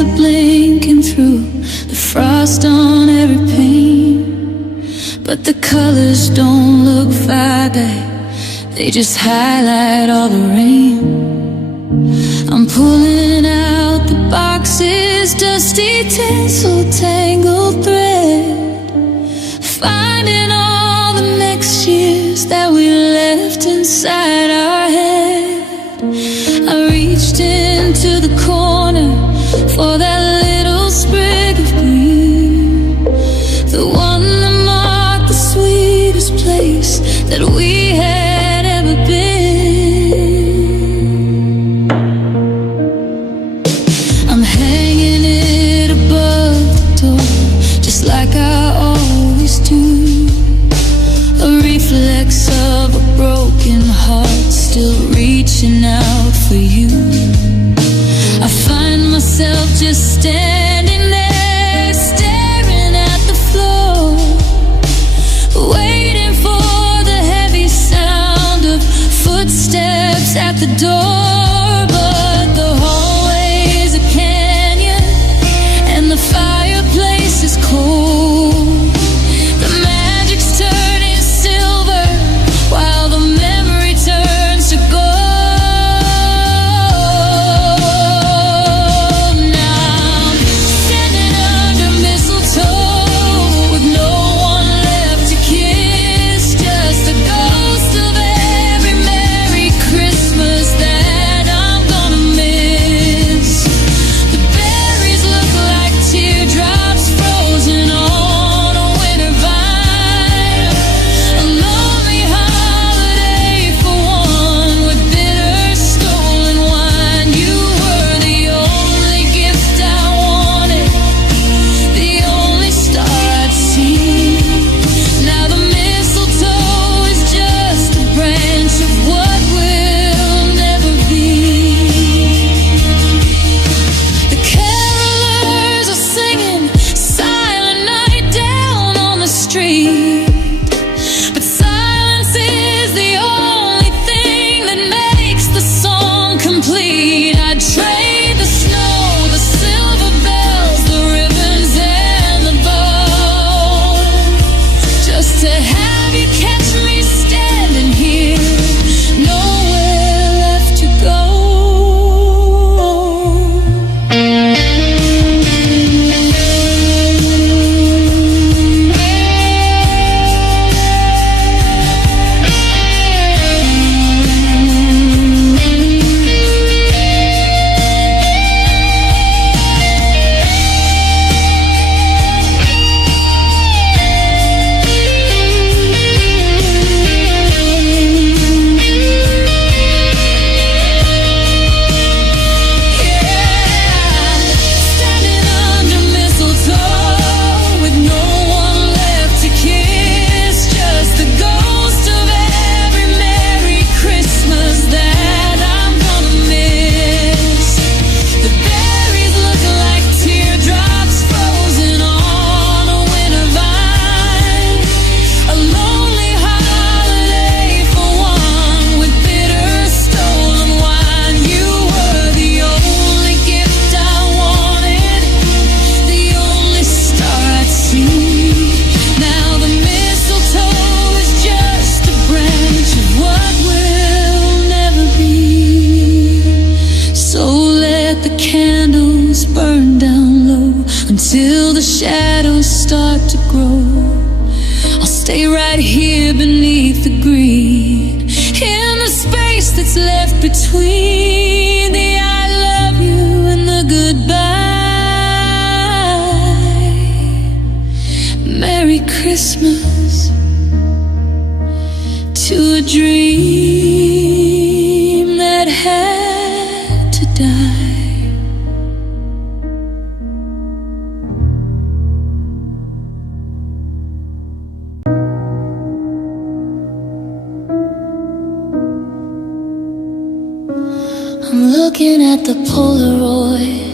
lights are blinking through the frost on every pane, but the colors don't look fire, babe. They just highlight all the rain. I'm pulling out the boxes, dusty tinsel, tangled thread, finding all the next years that we left inside our head. I reached into the corner for that little sprig of green, the one that marked the sweetest place that we had ever been. I'm hanging it above the door, just like I always do, a reflex of a broken heart still reaching out for you. I find myself just standing there, staring at the floor, waiting for the heavy sound of footsteps at the door. But the hallway's a canyon and the fireplace is cold. The magic's turning silver while the memory turns to gold. Until the shadows start to grow, I'll stay right here beneath the green, in the space that's left between the I love you and the goodbye. Merry Christmas to a dream that had to die. I'm looking at the Polaroid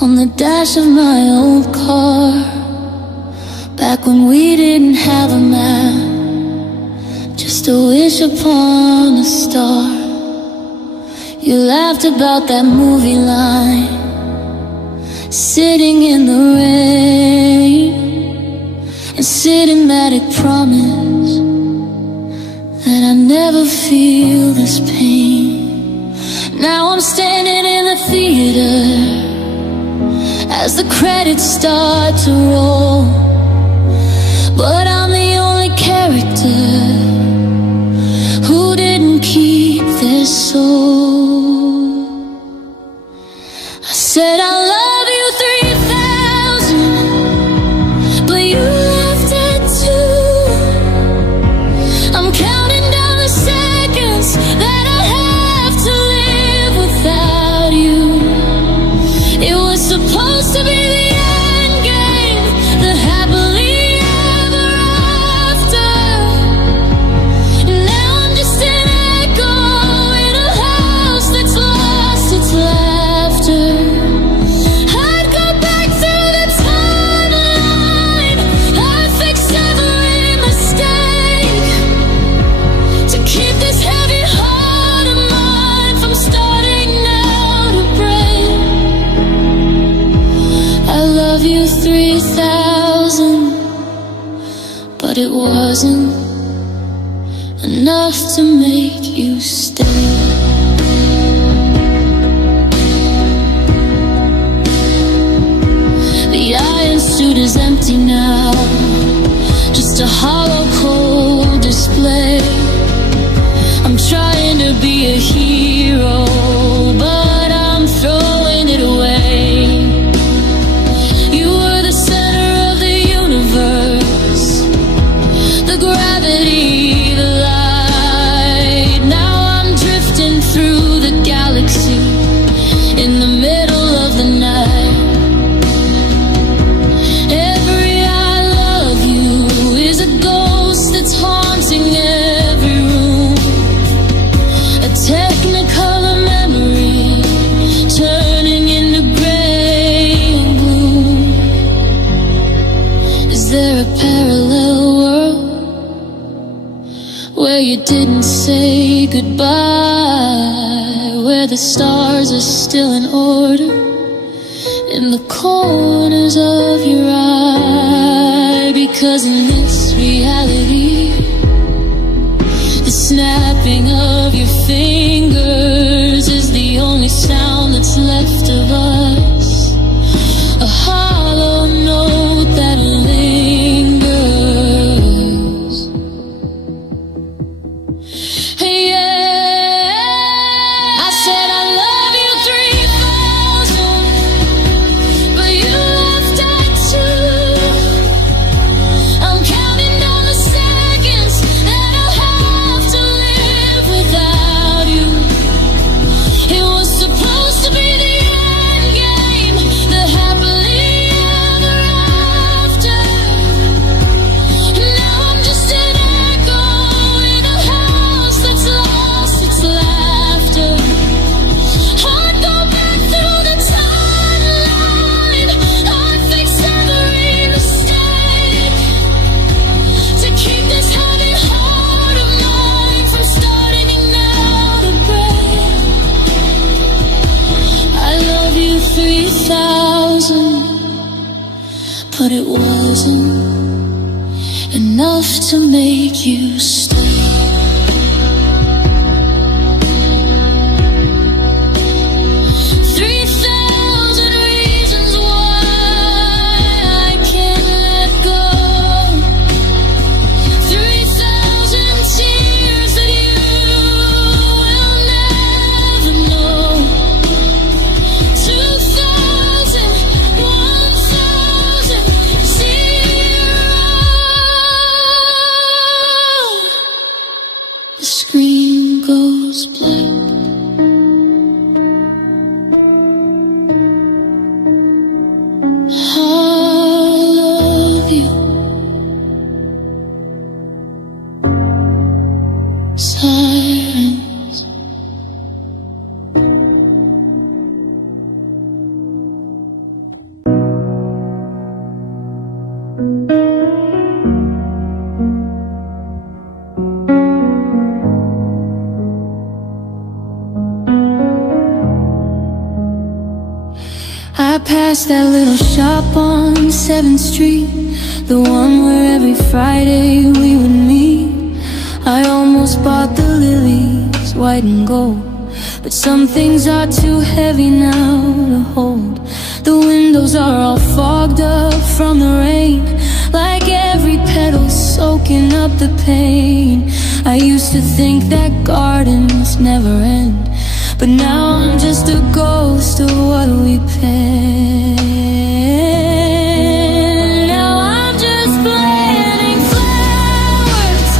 on the dash of my old car, back when we didn't have a map, just a wish upon a star. You laughed about that movie line as the credits start to roll. But I'm the only character who didn't keep their soul. I said I love you 3,000, but you left it too. I'm counting down the seconds that I have to live without you. It was supposed to be the end game, the happily ever after. Now I'm just an echo in a house that's lost its laughter. I'd go back through the timeline, I'd fix every mistake to keep this heavy heart of mine from starting now to break. I love you 3,000, but it wasn't enough to make you stay. The iron suit is empty now, just a hollow cold display. I'm trying to be a hero, but I'm throwing it away. You were the center of the universe, the gravity, the light. Now I'm drifting through the galaxy in the middle of the night. Every I love you is a ghost that's haunting every room, a technicolor memory turning into gray and gloom. Is there a parallel world where you didn't say goodbye, where the stars are still in order in the corners of your eye? Because in this reality, the snapping of your fingers is the only sound that's left of us, a hollow note that lingers. Yeah, I said I love you 3,000, but you left it too. I'm counting down the seconds that I'll have to live without you. It was supposed to be the end game, the happily ever after. Now I'm just an echo in a house that's lost its laughter. I'd go back through the timeline, I'd fix every mistake to keep this heavy heart of mine from starting now to break. I love you 3,000, but it wasn't enough to make you stay. 3,000 reasons why I can't let go. 3,000 tears that you will never know. 2,000, 1,000, 0. The screen goes black. I love you. Silence. I passed that little shop on 7th Street, the one where every Friday we would meet. I almost bought the lilies, white and gold, but some things are too heavy now to hold. The windows are from the rain, like every petal soaking up the pain. I used to think that gardens never end, but now I'm just a ghost of what we penned. Now I'm just planting flowers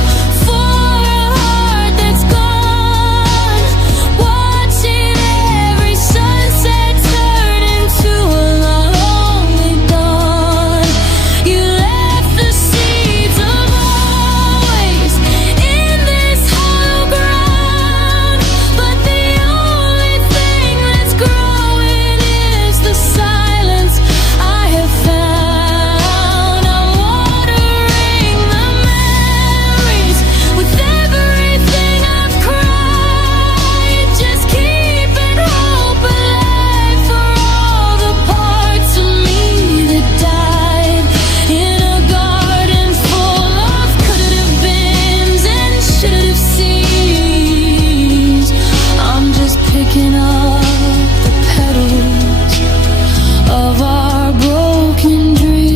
for a heart that's gone, watching every sunset turn into a lonely dawn. You left the seeds of always in this hollow ground, but the only thing that's growing is the silence I have found. I'm watering the memories with everything I've cried, just keeping hope alive for all the parts of me that died. In a garden full of could-have beens and should-have seeds, I'm just picking up the petals of our broken dreams.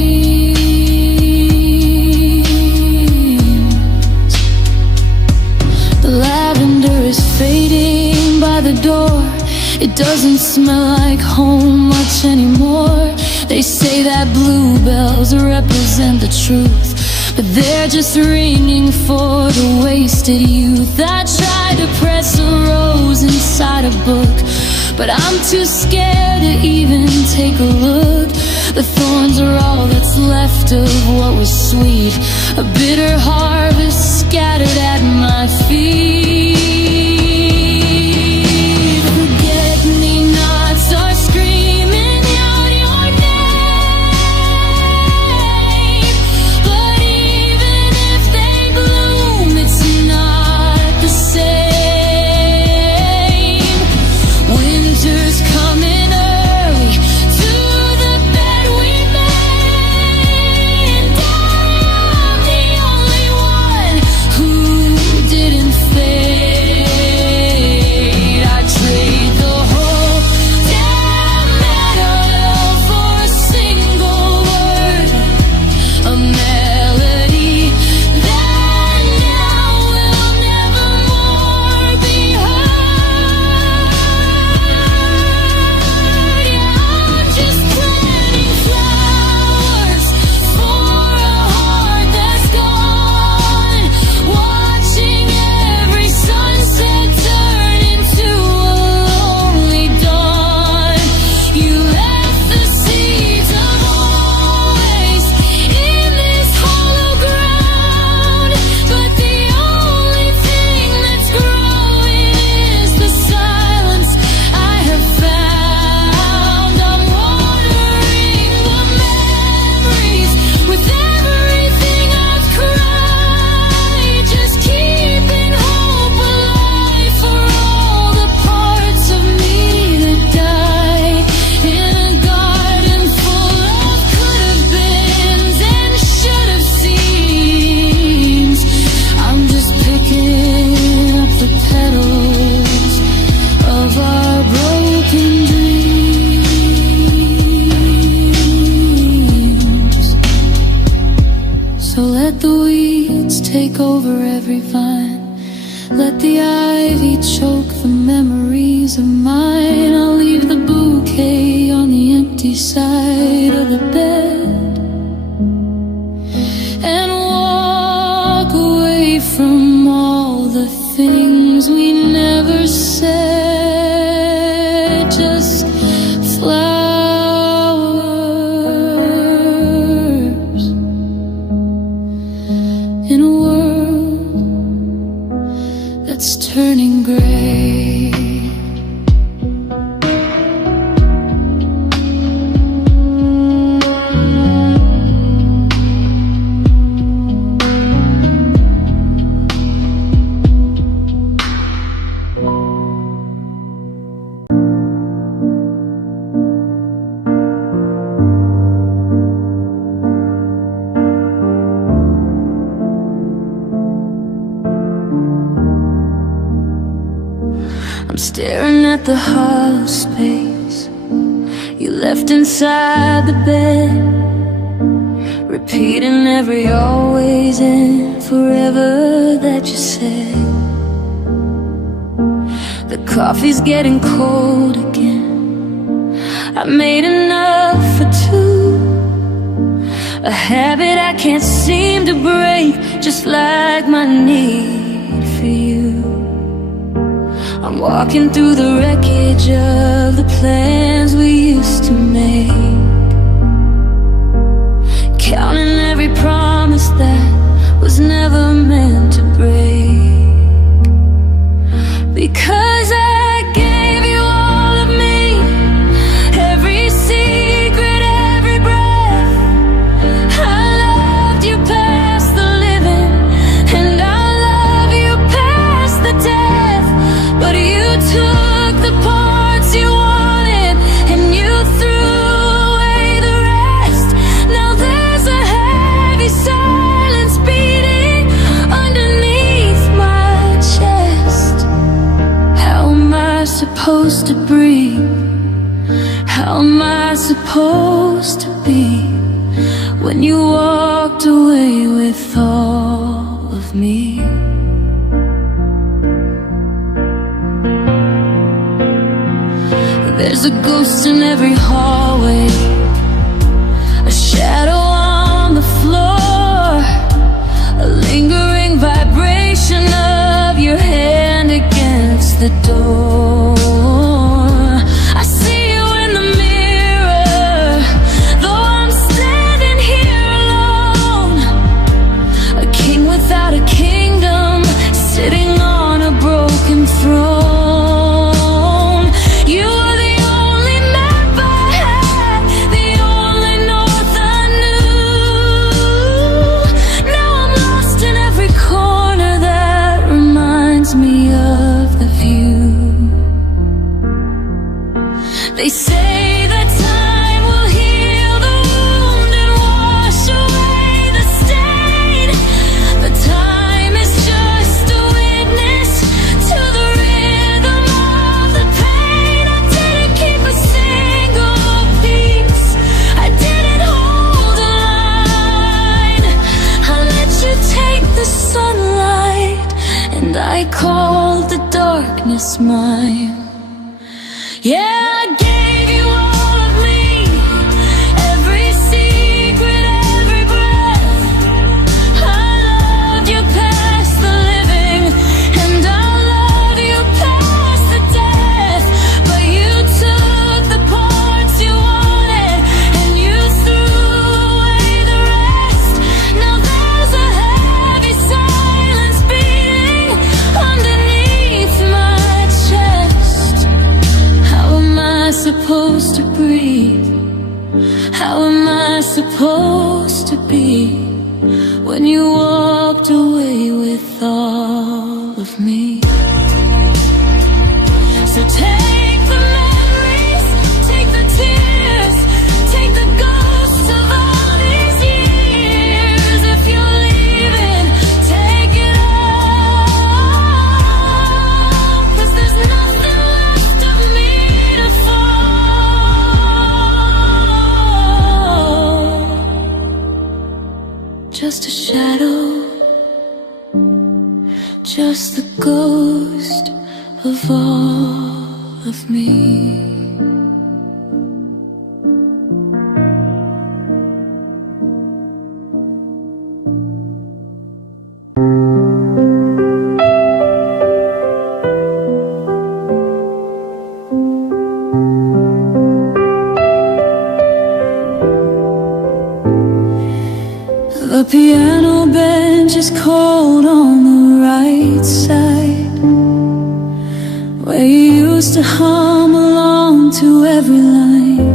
The lavender is fading by the door. It doesn't smell like home much anymore. They say that bluebells represent the truth, but they're just ringing for the wasted youth. I tried to press a rose inside a book, but I'm too scared to even take a look. The thorns are all that's left of what was sweet, a bitter harvest scattered at my feet. Forget-me-nots are screaming out your name, but even if they bloom, it's not the same. Winter's coming early to the bed we made, and I'm the only one who didn't fade. I trade the whole damn matter for a single word, a melody that now will never more be heard. Yeah, I'm just planting flowers for a heart that's gone, watching every sunset turn into a lonely dawn. You left the seeds of always in this hollow ground, but the only thing that's growing is the silence I have found. I'm watering the memories with everything I've cried, just keeping hope alive for all the parts of me that died. In a garden full of could-have beens and should-have seeds, I'm just picking up the petals of our broken dreams. So let the weeds take over every vine, let the ivy choke the memories of mine. I'll leave the bouquet on the empty side of the bed and walk away from all the things we never said. Just flowers in a world that's turning gray. I'm staring at the hollow space you left inside the bed. repeating every always and forever that you said. The coffee's getting cold again. I made enough for two, a habit I can't seem to break, just like my need for you. I'm walking through the wreckage of the plans we used to make, counting every promise that was never meant to break. Because I gave you all of me, every secret, every breath. I loved you past the living, and I love you past the death. But you took the parts you wanted, and you threw away the rest. Now there's a heavy silence beating underneath my chest. How am I supposed to breathe? How am I supposed to be when you walked away with all of me? There's a ghost in every hallway, a shadow on the floor, a lingering vibration of your hand against the door. I see you in the mirror, though I'm standing here alone, a king without a kingdom, sitting on a broken throne. You were the only map I had, the only north I knew. Now I'm lost in every corner that reminds me of the view. They say that time will heal the wound and wash away the stain, but time is just a witness to the rhythm of the pain. I didn't keep a single piece, I didn't hold a line. I let you take the sunlight, and I called the darkness mine. Yeah, I gave you all of me, every secret, every breath. I loved you past the living, and I love you past the death. But you took the parts you wanted, and you threw away the rest. Now there's a heavy silence beating underneath my chest. How am I supposed to breathe? How am I supposed to be when you walked away with all of me? So take the memories, take the tears, take the ghosts of all these years. If you're leaving, take it all, 'cause there's nothing left of me to fall. Just a shadow, just the ghost of all of me. The piano bench is cold on the right side, where you used to hum along to every line.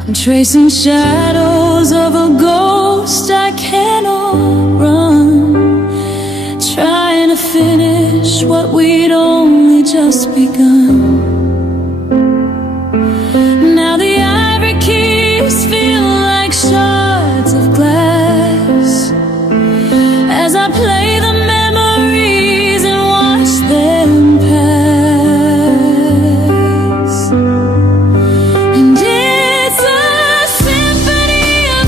I'm tracing shadows of a ghost I cannot run, trying to finish what we'd only just begun. Now the ivory keys feel like shards of glass as I play the memories and watch them pass. And it's a symphony of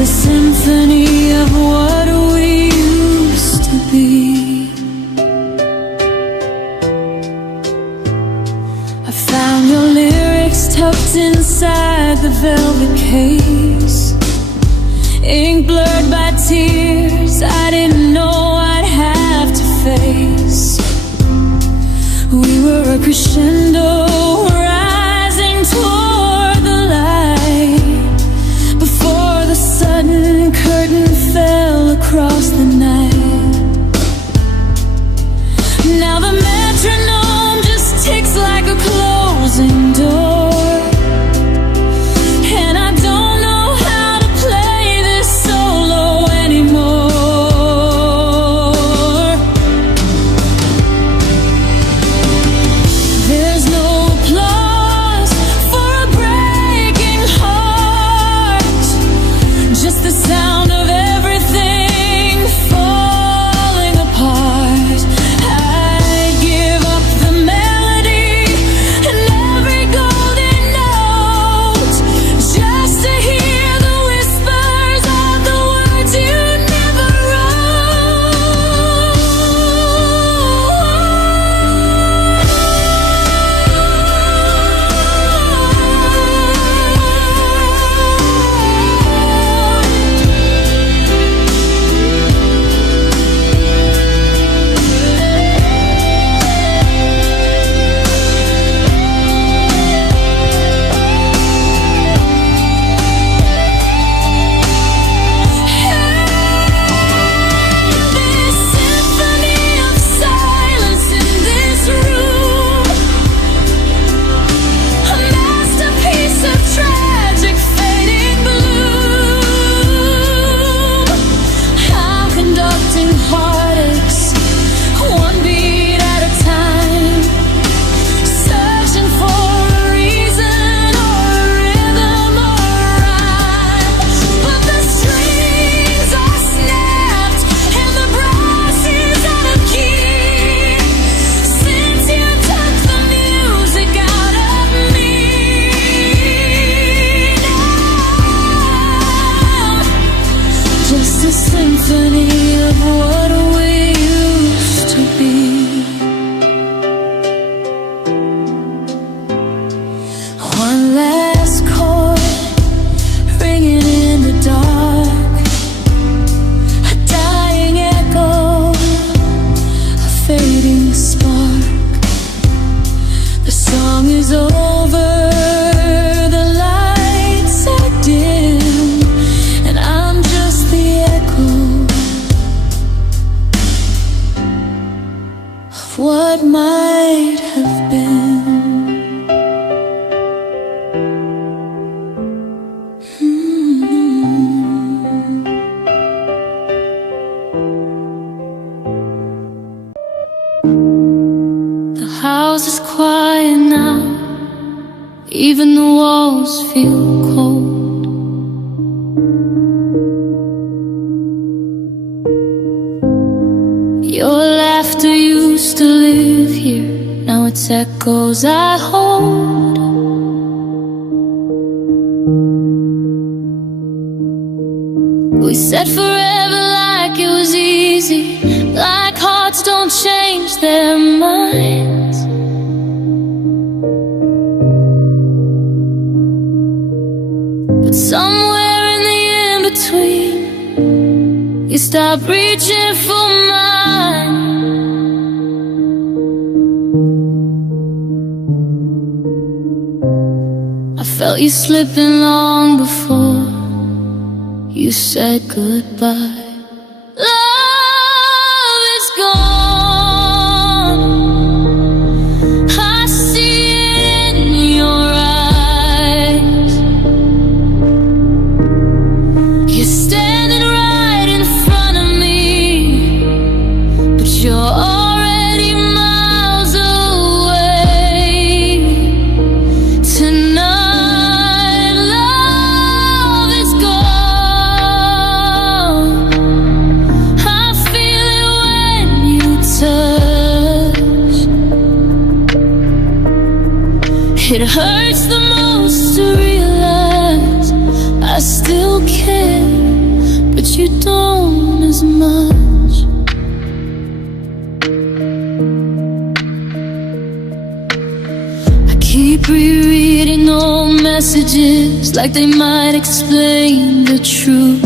a symphony of what we used to be. I found your lyrics tucked inside the velvet case, ink blurred by tears I didn't know I'd have to face. We were a crescendo, rising toward the light, before the sudden curtain fell across the night. Now the metronome just ticks like a closing door, and I don't know how to play this solo anymore. There's no applause for a breaking heart, just the sound of everything falling apart. I'd give up the melody and every golden note, just to hear the whispers of the words you never This symphony of silence in this room, a masterpiece of tragic fading bloom. I'm conducting heartaches, one beat at a time, searching for a reason or a rhythm or a rhyme. But the strings are snapped and the brass is out of key, since you took the music out of me. Now, just a symphony of what we used to be. One last chord ringing in the dark, a dying echo, a fading spark. The song is over, the lights are dim, and I'm just the echo of what might have been. The house is quiet now, even the walls feel cold. Your laughter used to live here, now it's echoes I hold. We said forever like it was easy, like hearts don't change their minds. But somewhere in the in-between, you stopped reaching for mine. I felt you slipping long before you said goodbye. Love is gone, I see it in your eyes. You're standing right in front of me, but you're already miles away. Tonight, love is gone, I feel it when you touch. It hurts the most to realize I still care. messages like they might explain the truth.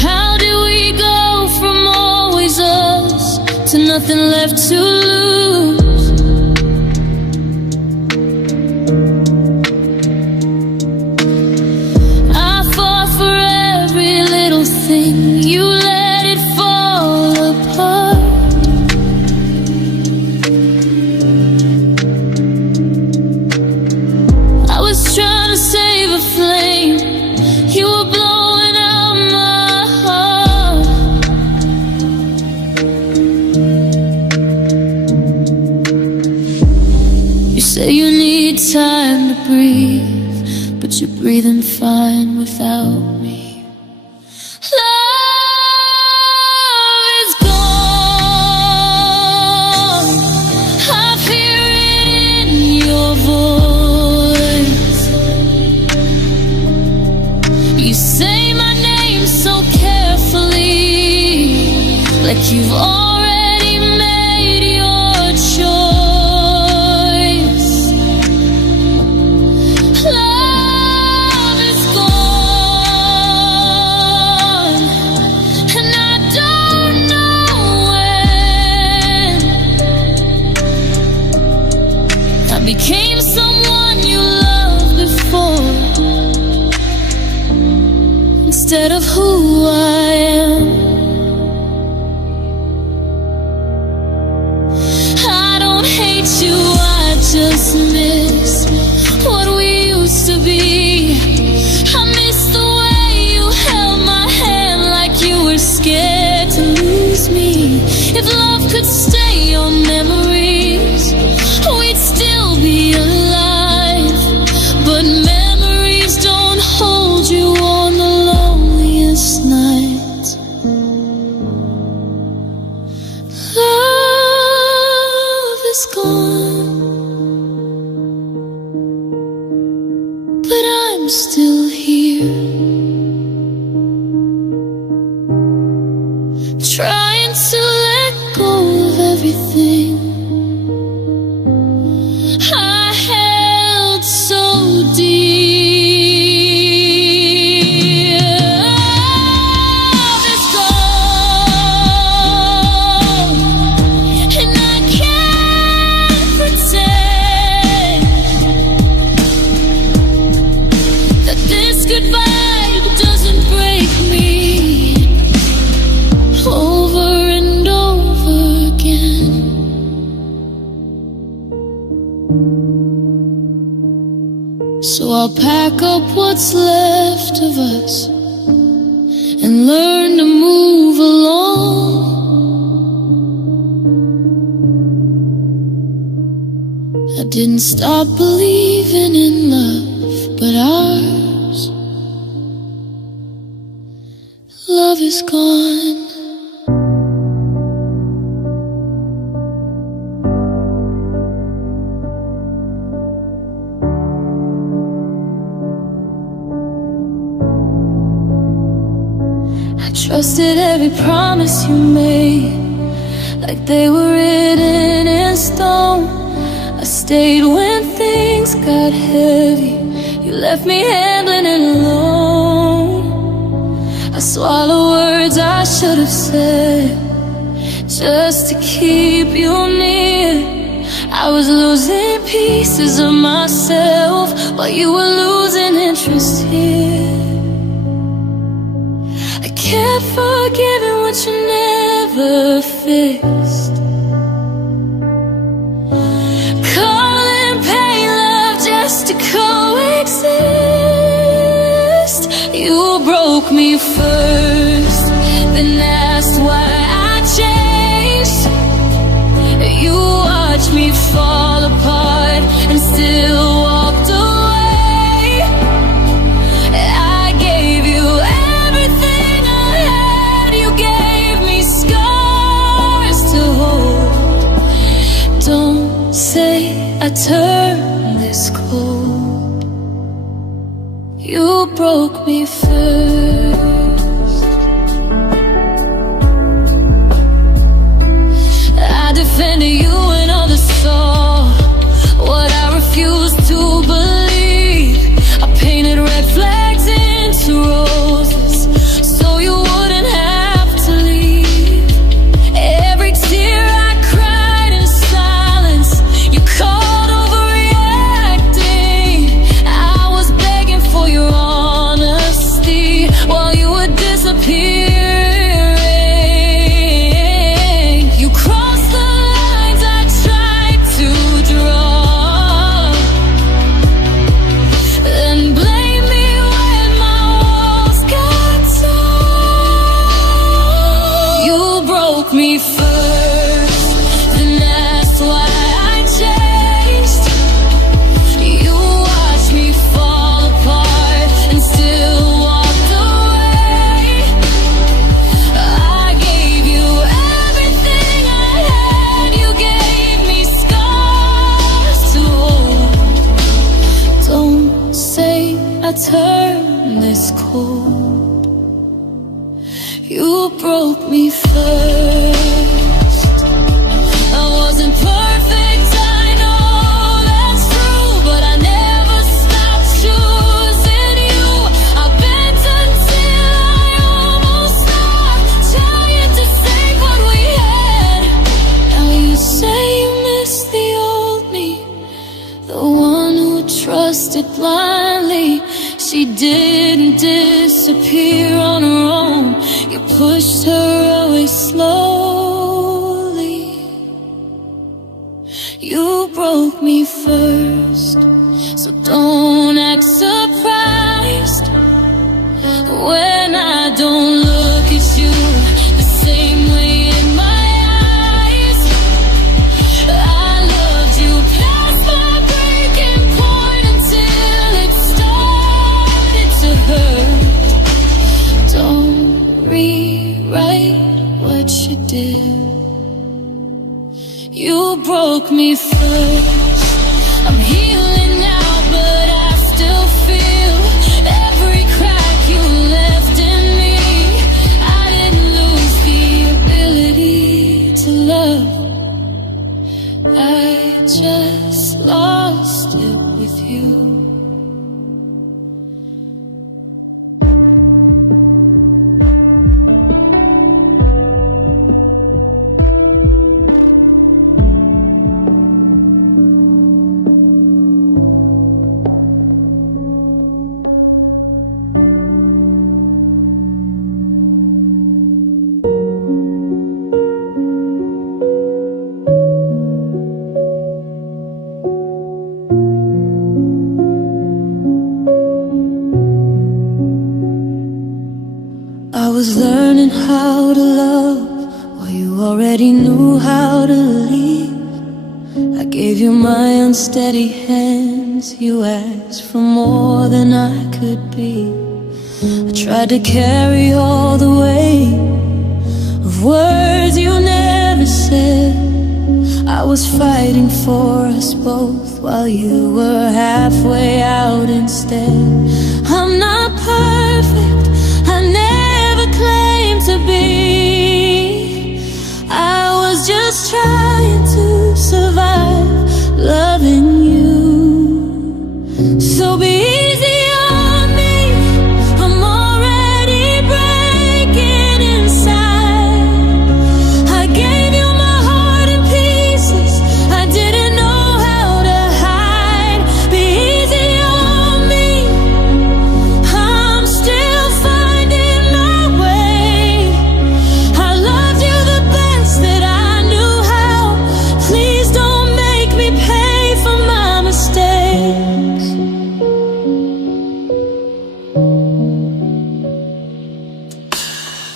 How do we go from always us to nothing left to lose? I fought for every little thing, you let it fall apart. I was trying to save a flame, you were blowing out my heart. You say you need time to breathe, but you're breathing fine without me. Love is gone, I hear it in your voice. You say my name so carefully, like you've already made your choice. Love is gone, and I don't know when I became someone you loved before, instead of who I am. I don't hate you, I just miss what we used to be. I miss the way you held my hand like you were scared to lose me. If love could stay on memories, we'd still be alive. But memories don't hold you on the loneliest nights. Love is gone, but I'm still here, trying to let go of everything I held so dear. Love is gone, and I can't pretend that this goodbye doesn't break me over and over again. So I'll pack up what's left of us and learn to move along. I didn't stop believing in love, but ours, love is gone. I trusted every promise you made, like they were written in stone. I stayed when things got heavy, you left me handling it alone. I swallow words I should have said, just to keep you near. I was losing pieces of myself while you were losing interest here. I kept forgiving what you never fixed, calling pain love just to coexist. You broke me first, then asked why I changed. You watched me fall apart and still walked away. I gave you everything I had, you gave me scars to hold. Don't say I turned this cold. You broke me first. I defend into you and others saw what I refused to believe. I painted red flags into roses so you wouldn't have to leave. Every tear I cried in silence, you called overreacting. I was begging for your honesty while you were disappearing. You crossed the lines I tried to draw, then blame me when my walls got tall. You broke me first, then that's why I changed. You watched me fall apart and still walked away. I gave you everything I had, you gave me scars to hold. Don't say I turned this cold. You broke me first. I wasn't perfect, I know that's true, but I never stopped choosing you. I bent until I almost stopped, trying to save what we had. Now you say you miss the old me, the one who trusted blindly. She didn't disappear on her own. You pushed her away slowly. You broke me first, so don't act surprised when I don't look at you the same way in my eyes. I loved you past my breaking point until it started to hurt. Don't rewrite what you did. You broke me first. I'm healing now, but I still feel every crack you left in me. I didn't lose the ability to love, I just lost it with you. I was learning how to love while you already knew how to leave. I gave you my unsteady hands. You asked for more than I could be. I tried to carry all the weight of words you never said. I was fighting for us both while you were halfway out instead. I'm not perfect, I never claimed to be. I was just trying to survive loving you. So be easy on me, I'm already breaking inside. I gave you my heart in pieces, I didn't know how to hide. Be easy on me, I'm still finding my way. I loved you the best that I knew how. Please don't make me pay for my mistakes.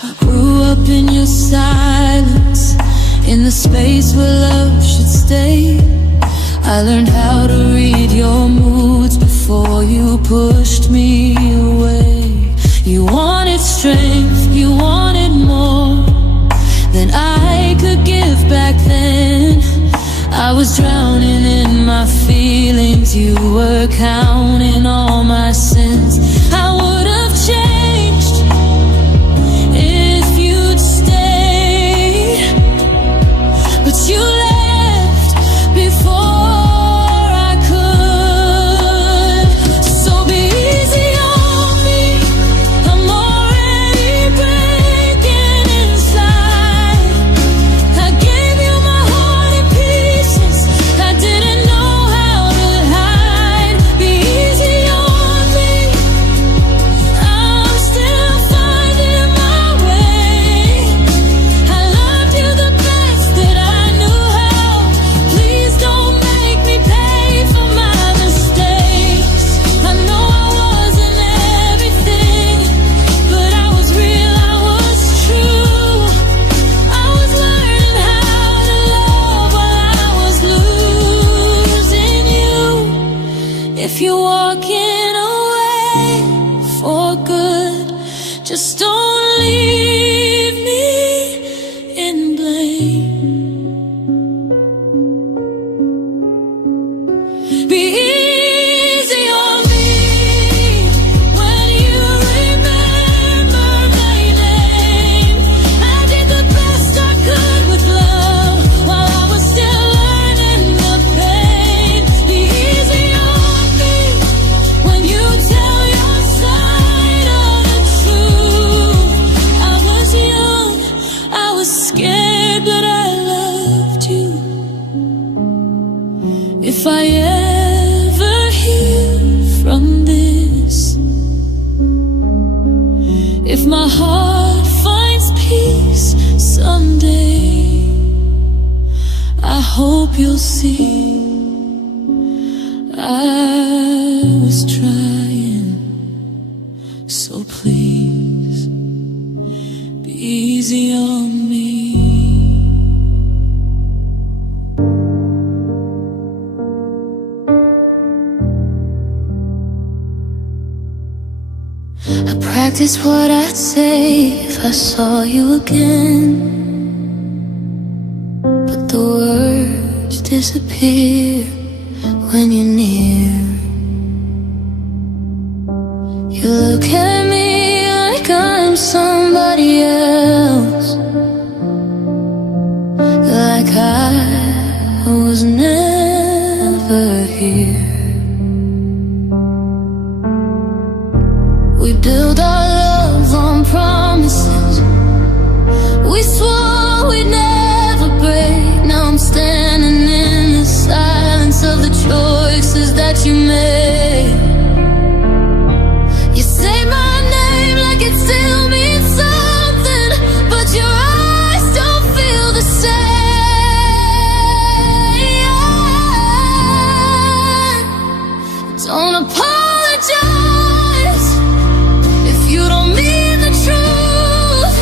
I grew up in your silence, in the space where love should stay. I learned how to read your moods before you pushed me away. You wanted strength, you wanted more than I could give back then. I was drowning in my feelings, you were counting all my sins. I would have changed if you'd stayed, but you left. If you're walking away for good, just don't leave me in blame. Be easy on me when you remember my name. I did the best I could with love while I was still learning the pain. Be easy on me when you tell your side of the truth. I was young, I was scared, but I loved you. If I ever heal from this, if my heart finds peace someday, I hope you'll see I was trying. So please, be easy on me. I practice what I'd say if I saw you again, but the words disappear when you're near. You look at me like I'm somebody else, like I was never here. We build our love on promises we swore we'd never break. Now I'm standing in the silence of the choices that you made. You say my name like it still means something, but your eyes don't feel the same. Don't apologize if you don't mean the truth.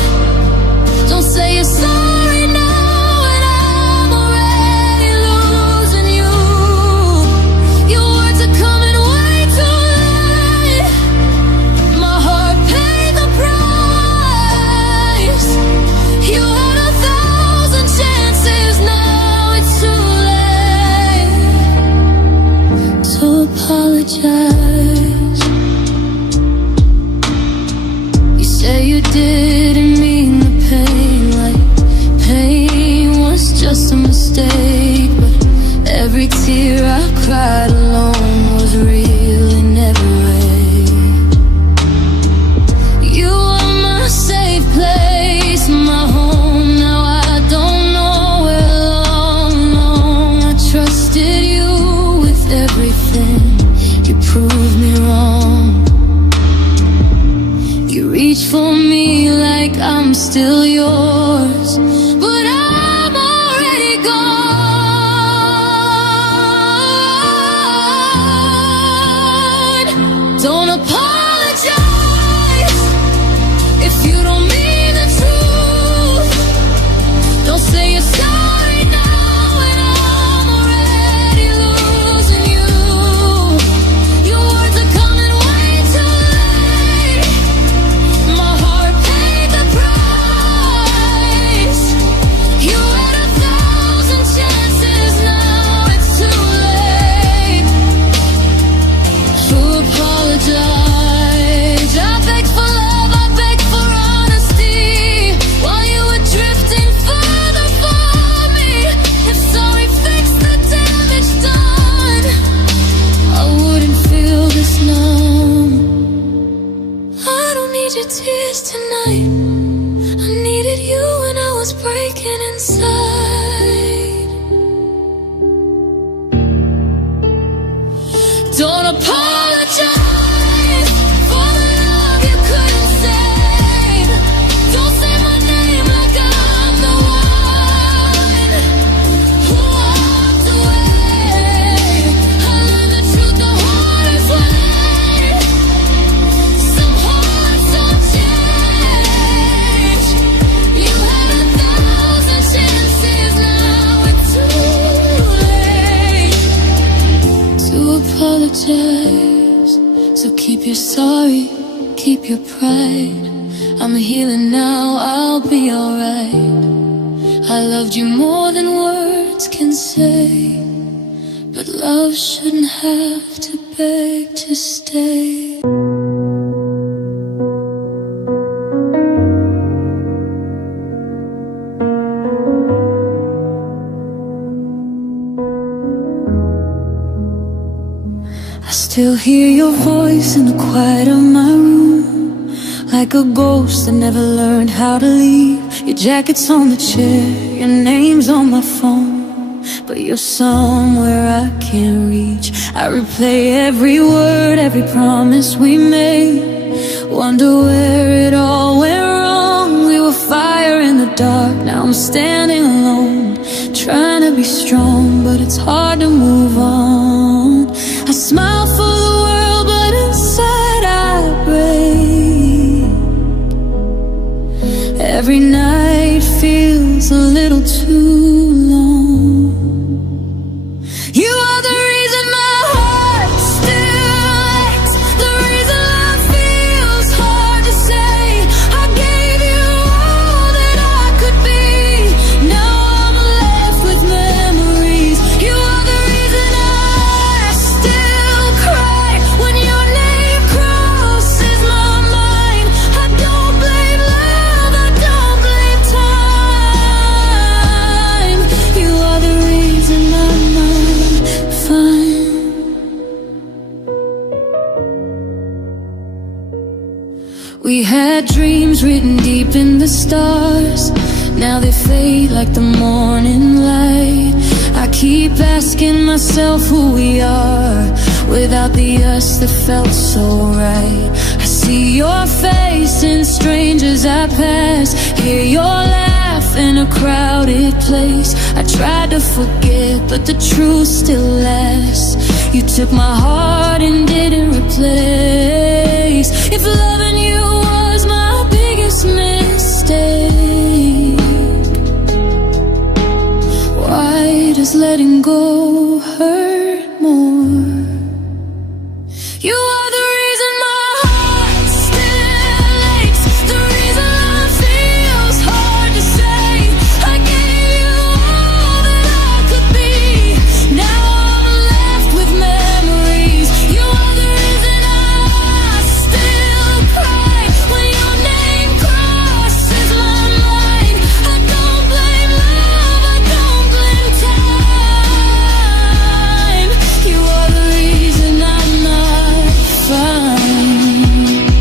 Don't say you're sorry now when I'm already losing you. Your words are coming way too late. My heart paid the price. You had 1,000 chances, now it's too late to apologize. You say you didn't mean the pain, like pain was just a mistake. But every tear I cried alone was real and never raised. You are my safe place, my home. Now I don't know where long I trusted you with everything. You proved me wrong. You reach for me like I'm still yours, but I'm already gone. Don't apologize if you don't mean the truth. Don't say you're sorry now when I'm already losing you. Your words are coming way too late. My heart paid the price. lies. So keep your sorry, keep your pride. I'm healing now, I'll be alright. I loved you more than words can say, but love shouldn't have to beg to stay. I still hear your voice in the quiet of my room, like a ghost that never learned how to leave. Your jacket's on the chair, your name's on my phone, but you're somewhere I can't reach. I replay every word, every promise we made. Wonder where it all went wrong. We were fire in the dark, now I'm standing alone, trying to be strong, but it's hard to move on. I smile for the world, but inside I break. Every night feels a little too long. You are the reason my heart still aches, the reason love feels hard to say. I gave you all that I could be, now I'm left with memories. You are the reason I still cry when your name crosses my mind. I don't blame love, I don't blame time. You are the reason I'm fine. We had dreams written deep in the stars, now they fade like the morning light. I keep asking myself who we are without the us that felt so right. I see your face in strangers I pass, hear your laugh in a crowded place. I tried to forget, but the truth still lasts. You took my heart and didn't replace. If loving you was my biggest mistake, why does letting go hurt more? You are the reason my heart still aches, the reason love feels hard to say. I gave you all that I could be, now I'm left with memories. You are the reason I still cry when your name crosses my mind. I don't blame love, I don't blame time. You are the reason I'm not fine.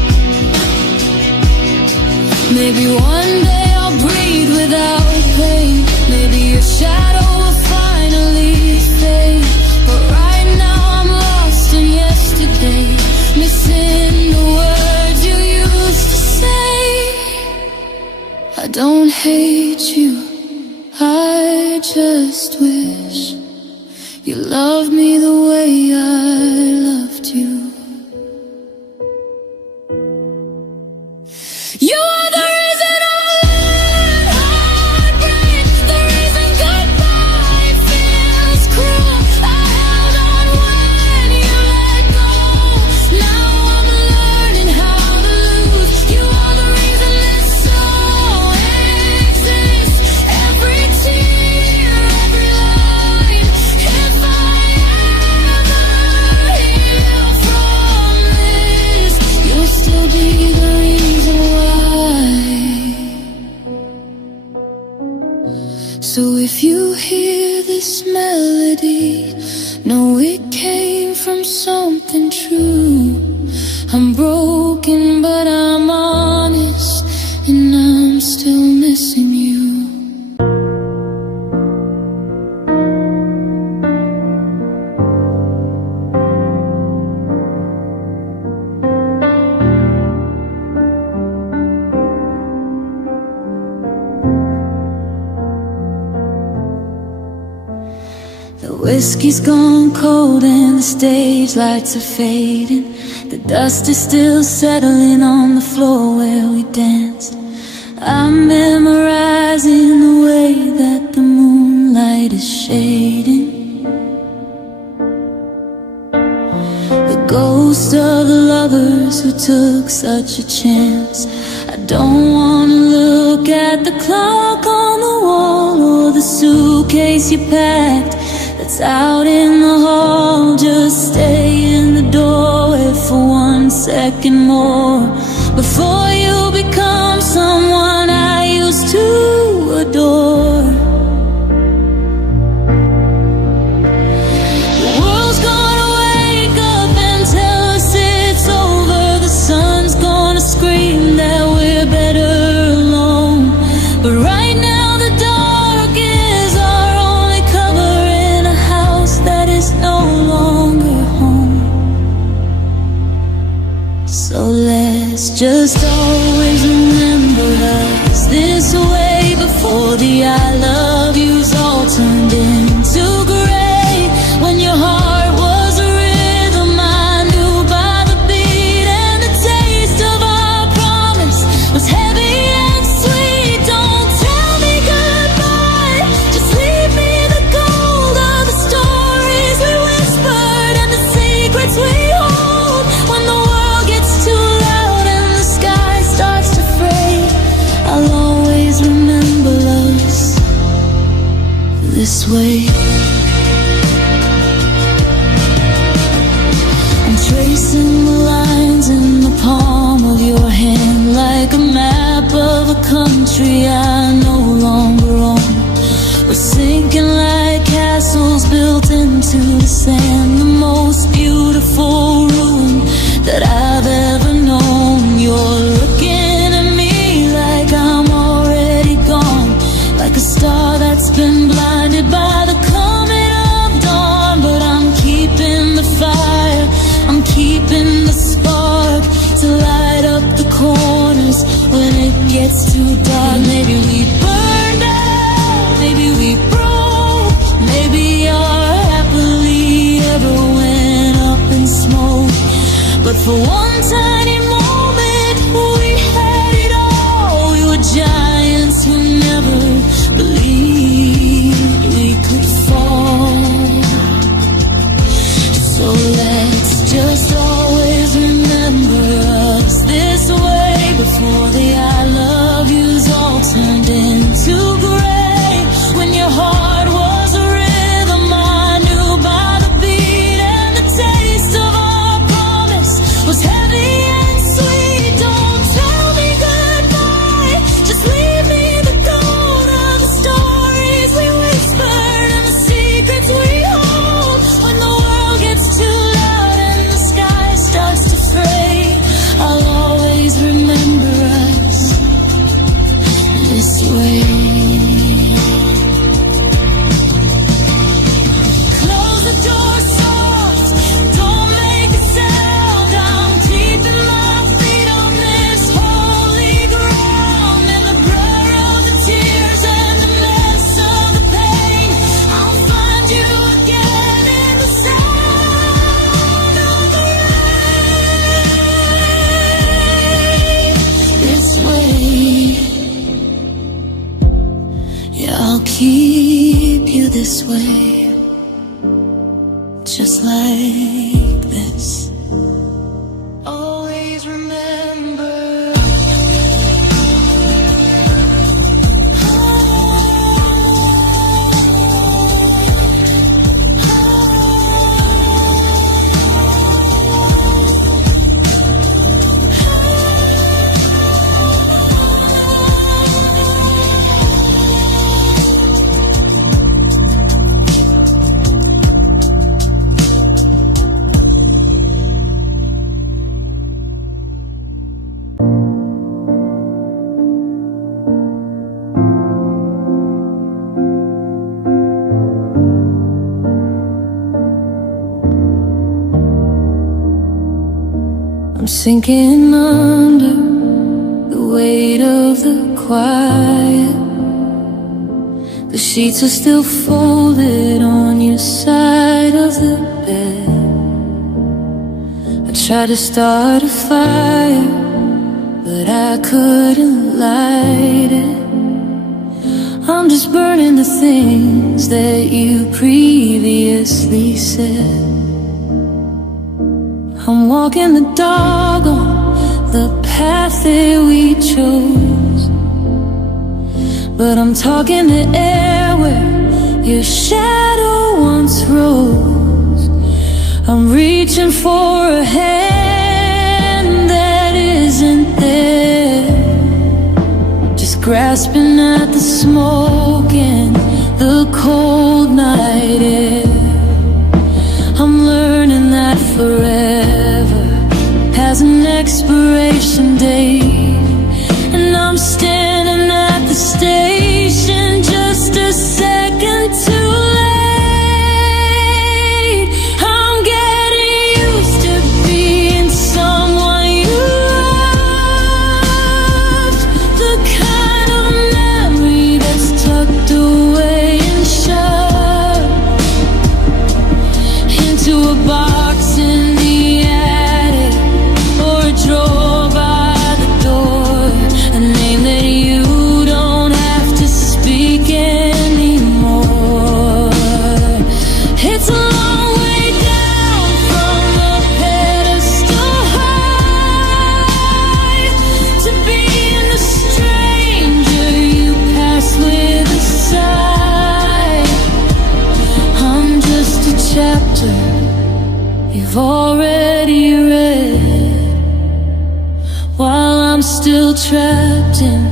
Maybe one day I'll breathe without pain. Maybe your shadow will finally fade. But right now I'm lost in yesterday, missing the words you used to say. I don't hate you, I just wish you loved me the way I loved you. You are the reason all that heartbreak, the reason goodbye feels cruel. I held on when you let go, now I'm learning how to lose. You are the reason this song exists, every tear, every line. If I ever heal from this, you'll still be the reason why. So if you hear this melody, know it came from something true. I'm broken, but I'm honest, and I'm still missing you. The whiskey's gone cold and the stage lights are fading. The dust is still settling on the floor where we danced. I'm memorizing the way that the moonlight is shading. The ghost of the lovers who took such a chance. I don't wanna look at the clock on the wall or the suitcase you packed that's out in the hall. Just stay in the doorway for 1 second more before you become someone I used to adore. The world's gonna wake up and tell us it's over. The sun's gonna scream that we're better alone. But right now the dark is our only cover in a house that is no longer home. So let's just always remember us this way before the I love yous all turned into gray. When your heart was a rhythm I knew by the beat, and the taste of our promise was heavy and sweet. Don't tell me goodbye, just leave me the gold of the stories we whispered and the secrets we hold. When the world gets too loud and the sky starts to fray, I'll always remember us this way. I'm tracing the lines in the palm of your hand like a map of a country I no longer own. We're sinking like castles built into the sand, the most beautiful ruin that I've ever known. You're looking at me like I'm already gone, like a star that's been blinded by the coming of dawn. But I'm keeping the fire, I'm keeping the spark to light up the corners when it gets too dark. Maybe we burned out, maybe we broke, maybe our happily ever went up in smoke. But for one tiny moment we had it all. We were giants who never believed we could fall. So let's just always remember us this way before the I love yous all turned into gray. When your heart was a rhythm I knew by the beat, and the taste of our promise was heavy and sweet. Don't tell me goodbye, just leave me the gold of the stories we whispered and the secrets we hold. When the world gets too loud and the sky starts to fray, I'll always remember us this way. Close the door soft, don't make a sound. I'm keeping my feet on this holy ground. In the blur of the tears and the mess of the pain, I'll find you again in the sound of the rain. This way, yeah, I'll keep you this way, just like this. Always remember. I'm sinking under the weight of the quiet. The sheets are still folded on your side of the bed. I tried to start a fire, but I couldn't light it. I'm just burning the things that you previously said. I'm walking the dog on the path that we chose, but I'm talking to air where your shadow once rose. I'm reaching for a hand that isn't there, just grasping at the smoke and the cold night air. I'm learning that forever has an expiration date, and I'm standing at the station just a second too late. I'm getting used to being someone you loved, the kind of memory that's tucked away and shoved into a box in the attic or a drawer by the door, a name that you don't have to speak anymore. It's a long way down from the pedestal high to being the stranger you pass with a sigh. I'm just a chapter you've already read, while I'm still trapped in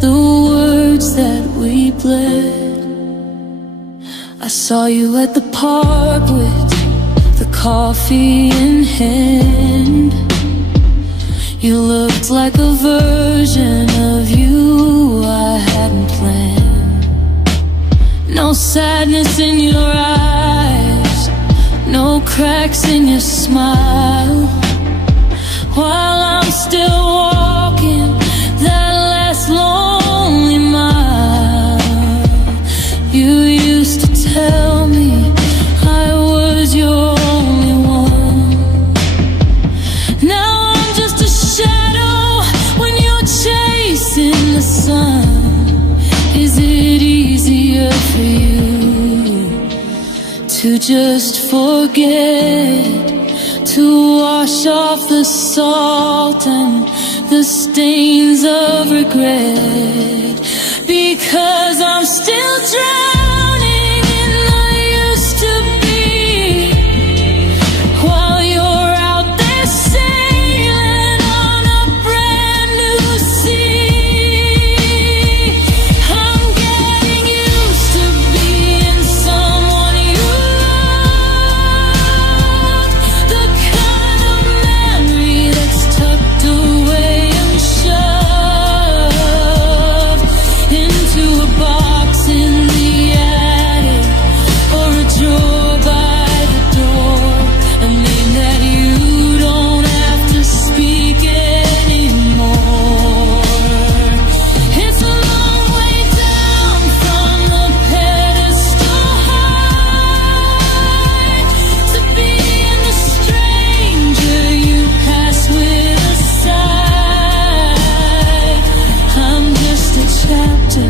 the words that we bled. I saw you at the park with the coffee in hand. You looked like a version of you I hadn't planned. No sadness in your eyes, no cracks in your smile, while I'm still walking that last lonely mile. You used to tell me I was your only one. Now I'm just a shadow when you're chasing the sun. Is it easier for you to just forget, to wash off the salt and the stains of regret? Because I'm still drowning in the used to be, while you're out there sailing on a brand new sea. I'm getting used to being someone you love, the kind of memory that's tucked away and shoved into a box in the attic or a drawer by the door, a name that you don't have to speak anymore. It's a long way down from the pedestal high to being the stranger you pass with a sigh. I'm just a chapter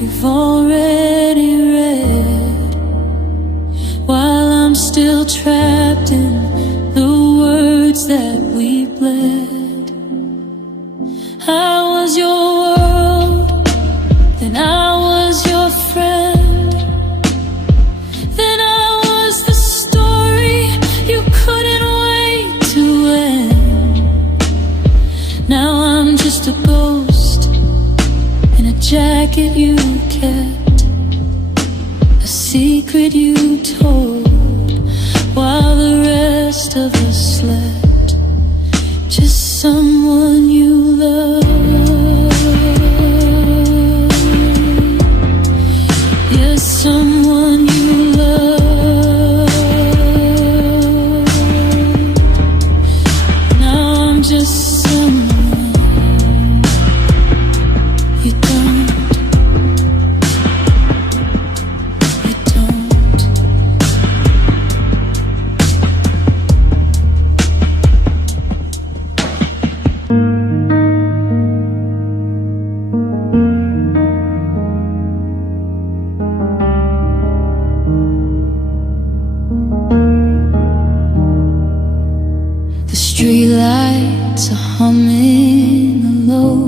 you've already read, while I'm still trapped in the words that we bled. I was your world, then I was your friend, then I was the story you couldn't wait to end. Now I'm just a ghost in a jacket you kept, a secret you told while the rest of us slept. Just someone you love. Yes, someone you love. Now I'm just someone you don't. You don't. streetlights are humming a low,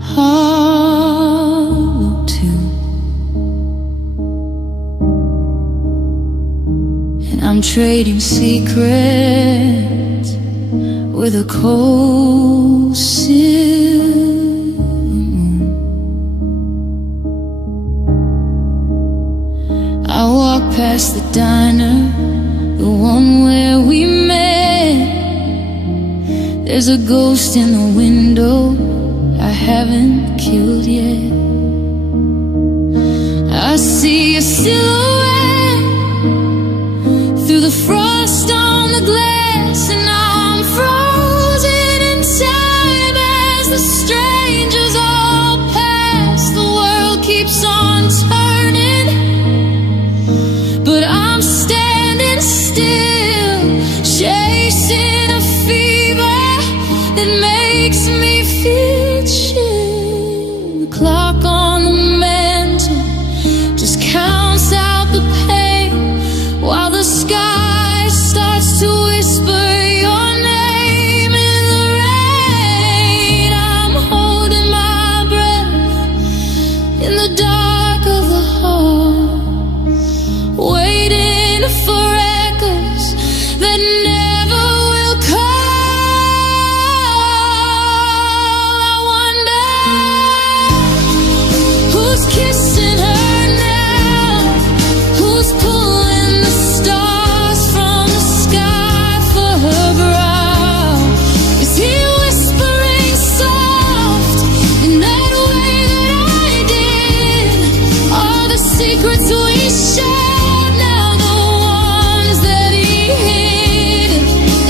hollow tune, and I'm trading secrets with a cold silver moon. I walk past the diner, the one where we met. There's a ghost in the window I haven't killed yet. I see a silhouette through the frost on the glass, and I'm frozen in time as the strangers all pass. The world keeps on turning, but I'm standing still, chasing a fever that makes me feel chill. The clock on the mantle just counts out the pain while the sky starts to whisper your name in the rain. I'm holding my breath in the dark of the hall, waiting for echoes that never will call. I wonder who's kissing her now, who's pulling the stars from the sky for her brow. Is he whispering soft in that way that I did? All the secrets we shared, now the ones that he hid.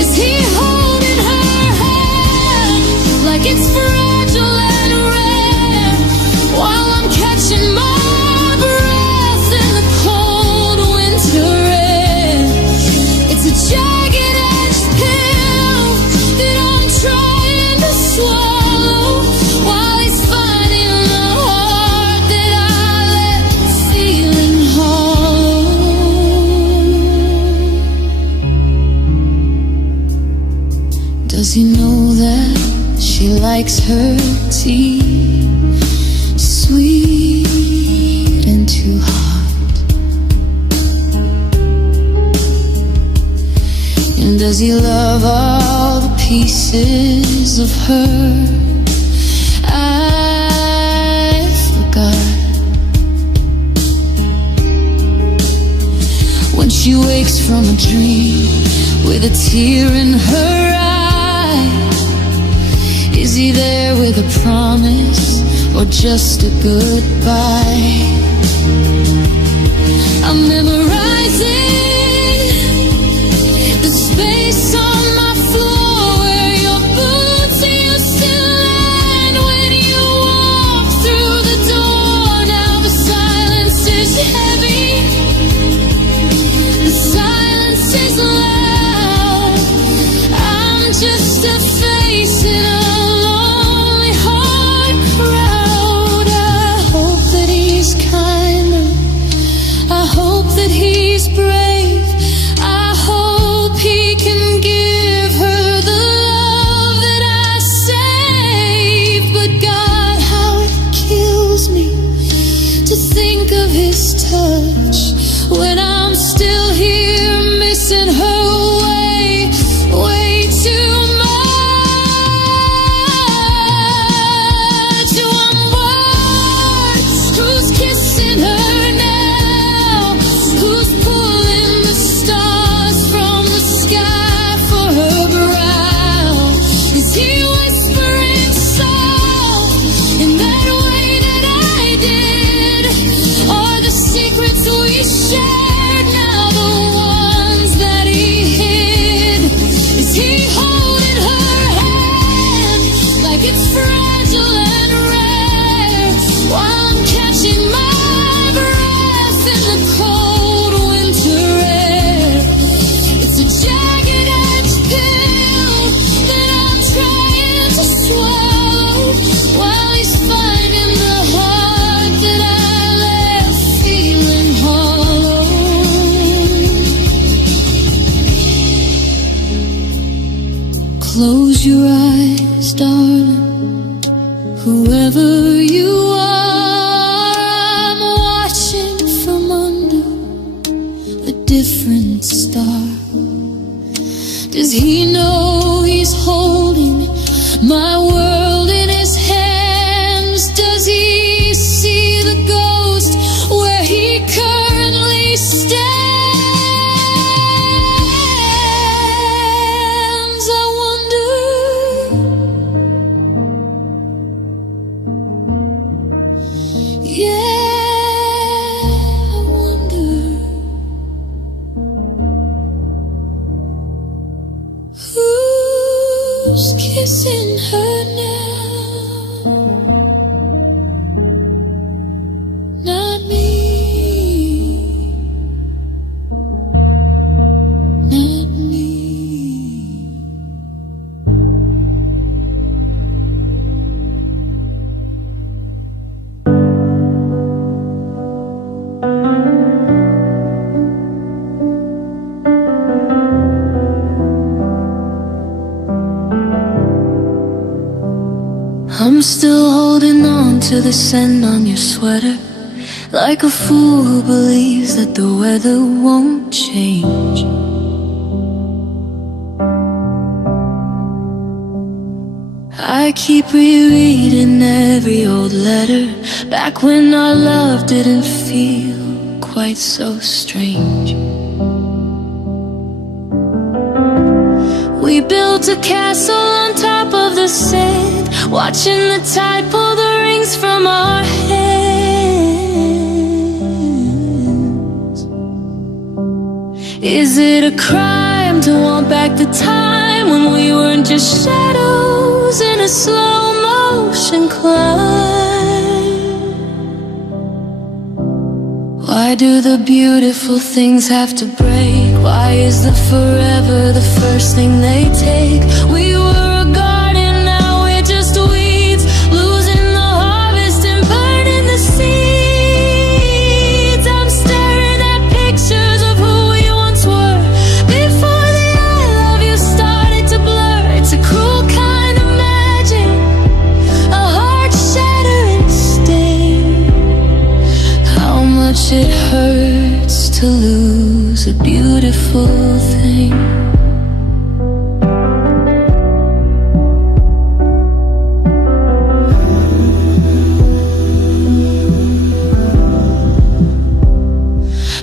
Is he holding her hand like it's fragile and rare, while I'm catching my breath in the cold winter air? It's a jagged-edged pill that I'm trying to swallow, while he's finding the heart that I left feeling hollow. Does he know that she likes her tea sweet and too hot? And does he love all the pieces of her I forgot? When she wakes from a dream with a tear in her eye, is he there with a promise or just a goodbye? I'm memorizing the space on my floor where your boots used to land when you walked through the door. Now the silence is heavy, the silence is loud. I'm just a face in a lonely, hard crowd. I hope that he's kinder, I hope that he's brave, I hope he can give her the love that I saved. But God, how it kills me to think of his touch when I'm still here missing her way, way too much. Close your eyes, darling, whoever you are. I'm watching from under a different star. Does he know he's holding my world in his hands? Does he see the ghost where he currently stands? I wonder, yeah, I wonder who's kissing her now? Not me, not me. I'm still holding on to the scent on your sweater, like a fool who believes that the weather won't change. I keep rereading every old letter, back when our love didn't feel quite so strange. We built a castle on top of the sand, watching the tide pull the rings from our hands. Is it a crime to want back the time when we weren't just shadows in a slow motion climb? Why do the beautiful things have to break? Why is the forever the first thing they take? We were a garden, now we're just weeds, losing the harvest and burning the seeds. I'm staring at pictures of who we once were, before the I love you started to blur. It's a cruel kind of magic, a heart-shattering sting. How much it hurts to lose a beautiful thing.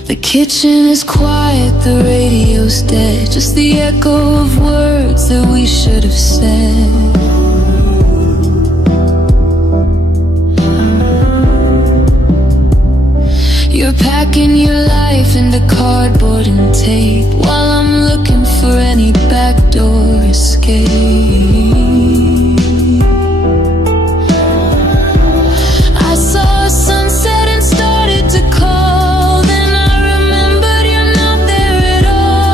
The kitchen is quiet, the radio's dead, just the echo of words that we should have said. You're packing your life into cardboard and tape, while I'm looking for any backdoor escape. I saw a sunset and started to call, then I remembered you're not there at all.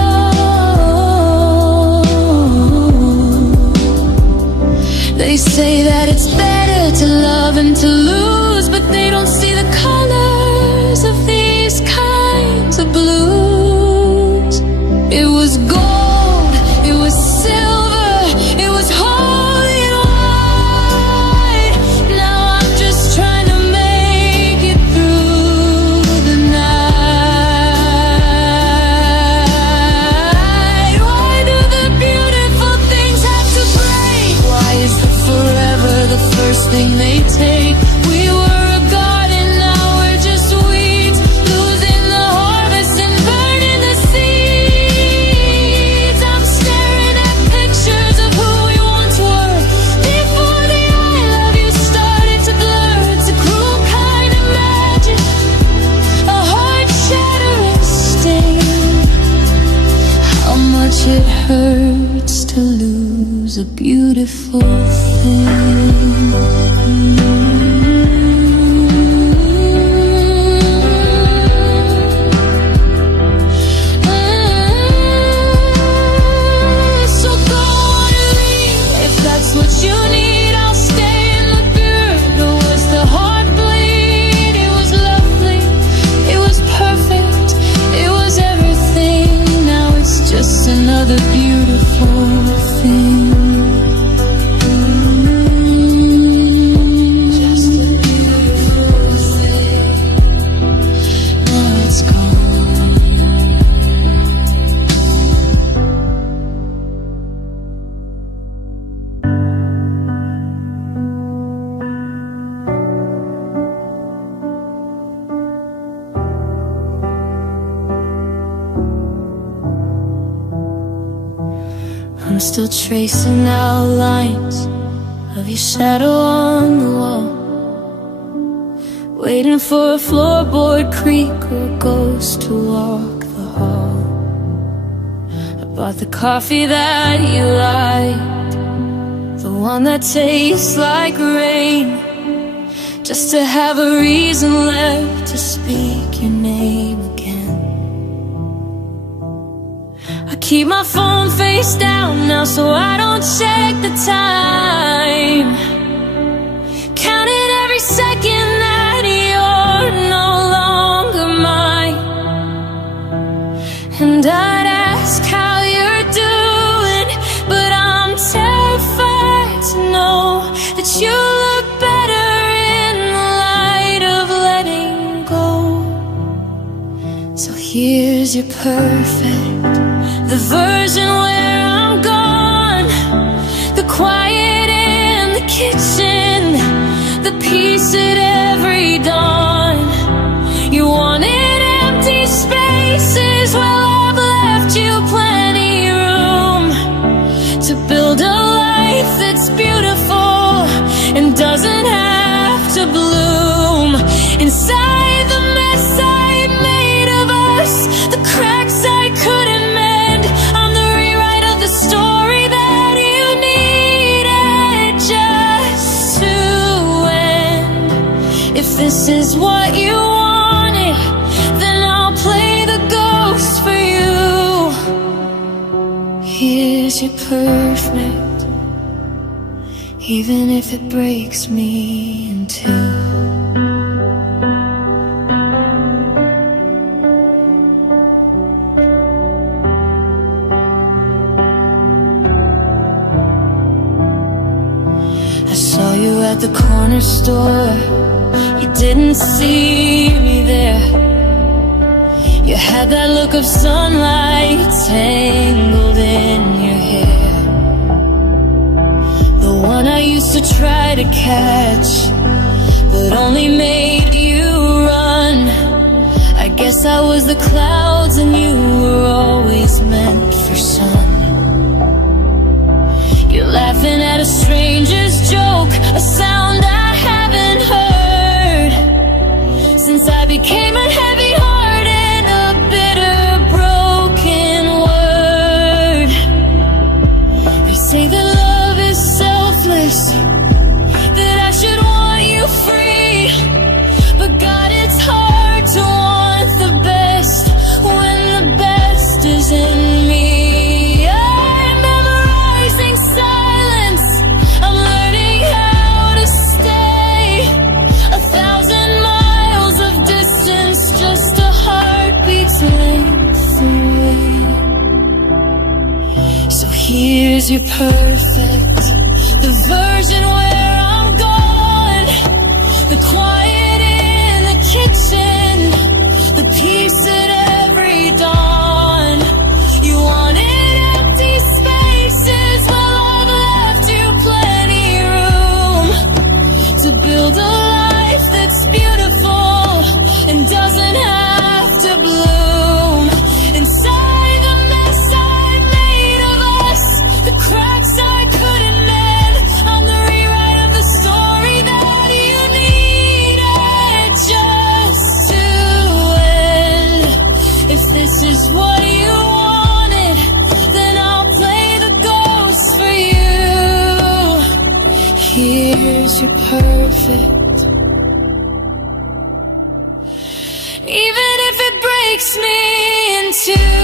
They say that it's better to love and to lose, but they don't see the colors of these kinds of blues. It was gold, it was silver, it was holy and white. Now I'm just trying to make it through the night. Why do the beautiful things have to break? Why is the forever the first thing they take? We were a garden, now we're just weeds, losing the harvest and burning the seeds. I'm staring at pictures of who we once were, before the I love you started to blur. It's a cruel kind of magic, a heart-shattering sting. How much it hurts to lose a beautiful thing. So go on and leave, if that's what you need. I'll stay in the bureau. It was the heart bleed, it was lovely, it was perfect, it was everything. Now it's just another beautiful thing. I'm still tracing out lines of your shadow on the wall, waiting for a floorboard creak or a ghost to walk the hall. I bought the coffee that you liked, the one that tastes like rain, just to have a reason left to speak your name again. I keep my phone face down now so I don't check the time, counting every second that you're no longer mine. And I'd ask how you're doing, but I'm terrified to know that you look better in the light of letting go. So here's your perfect, the version where I'm gone, the quiet in the kitchen, the peace at every dawn. You wanted empty spaces, well I've left you plenty room to build a life that's beautiful and doesn't have to bloom. Inside the mess I made of us, the cracks I couldn't mend, I'm the rewrite of the story that you needed just to end. If this is what you wanted, then I'll play the ghost for you. Here's your perfect, even if it breaks me in two. I saw you at the corner store, you didn't see me there. You had that look of sunlight tangled in your hair, the one I used to try to catch, but only made you run. I guess I was the clouds and you were always meant for sun. You're laughing at a stranger's joke, a sound I haven't heard since I became a heavy heart and a bitter broken word. They say that love is selfless, that I should want you free, but God, it's hard to want the best when the best is in me. I'm memorizing silence, I'm learning how to stay 1,000 miles of distance, just a heartbeat's length away. So here's your perfect, the version where I'm gone, the quiet in the kitchen, the peace at every dawn. You wanted empty spaces, well I've left you plenty room to build a life that's beautiful and doesn't have to bloom. Inside the mess I made of us, the cracks I couldn't mend, I'm the rewrite of the story that you needed just to end. If this is what you wanted, then I'll play the ghost for you. Here's your perfect, even if it breaks me in two.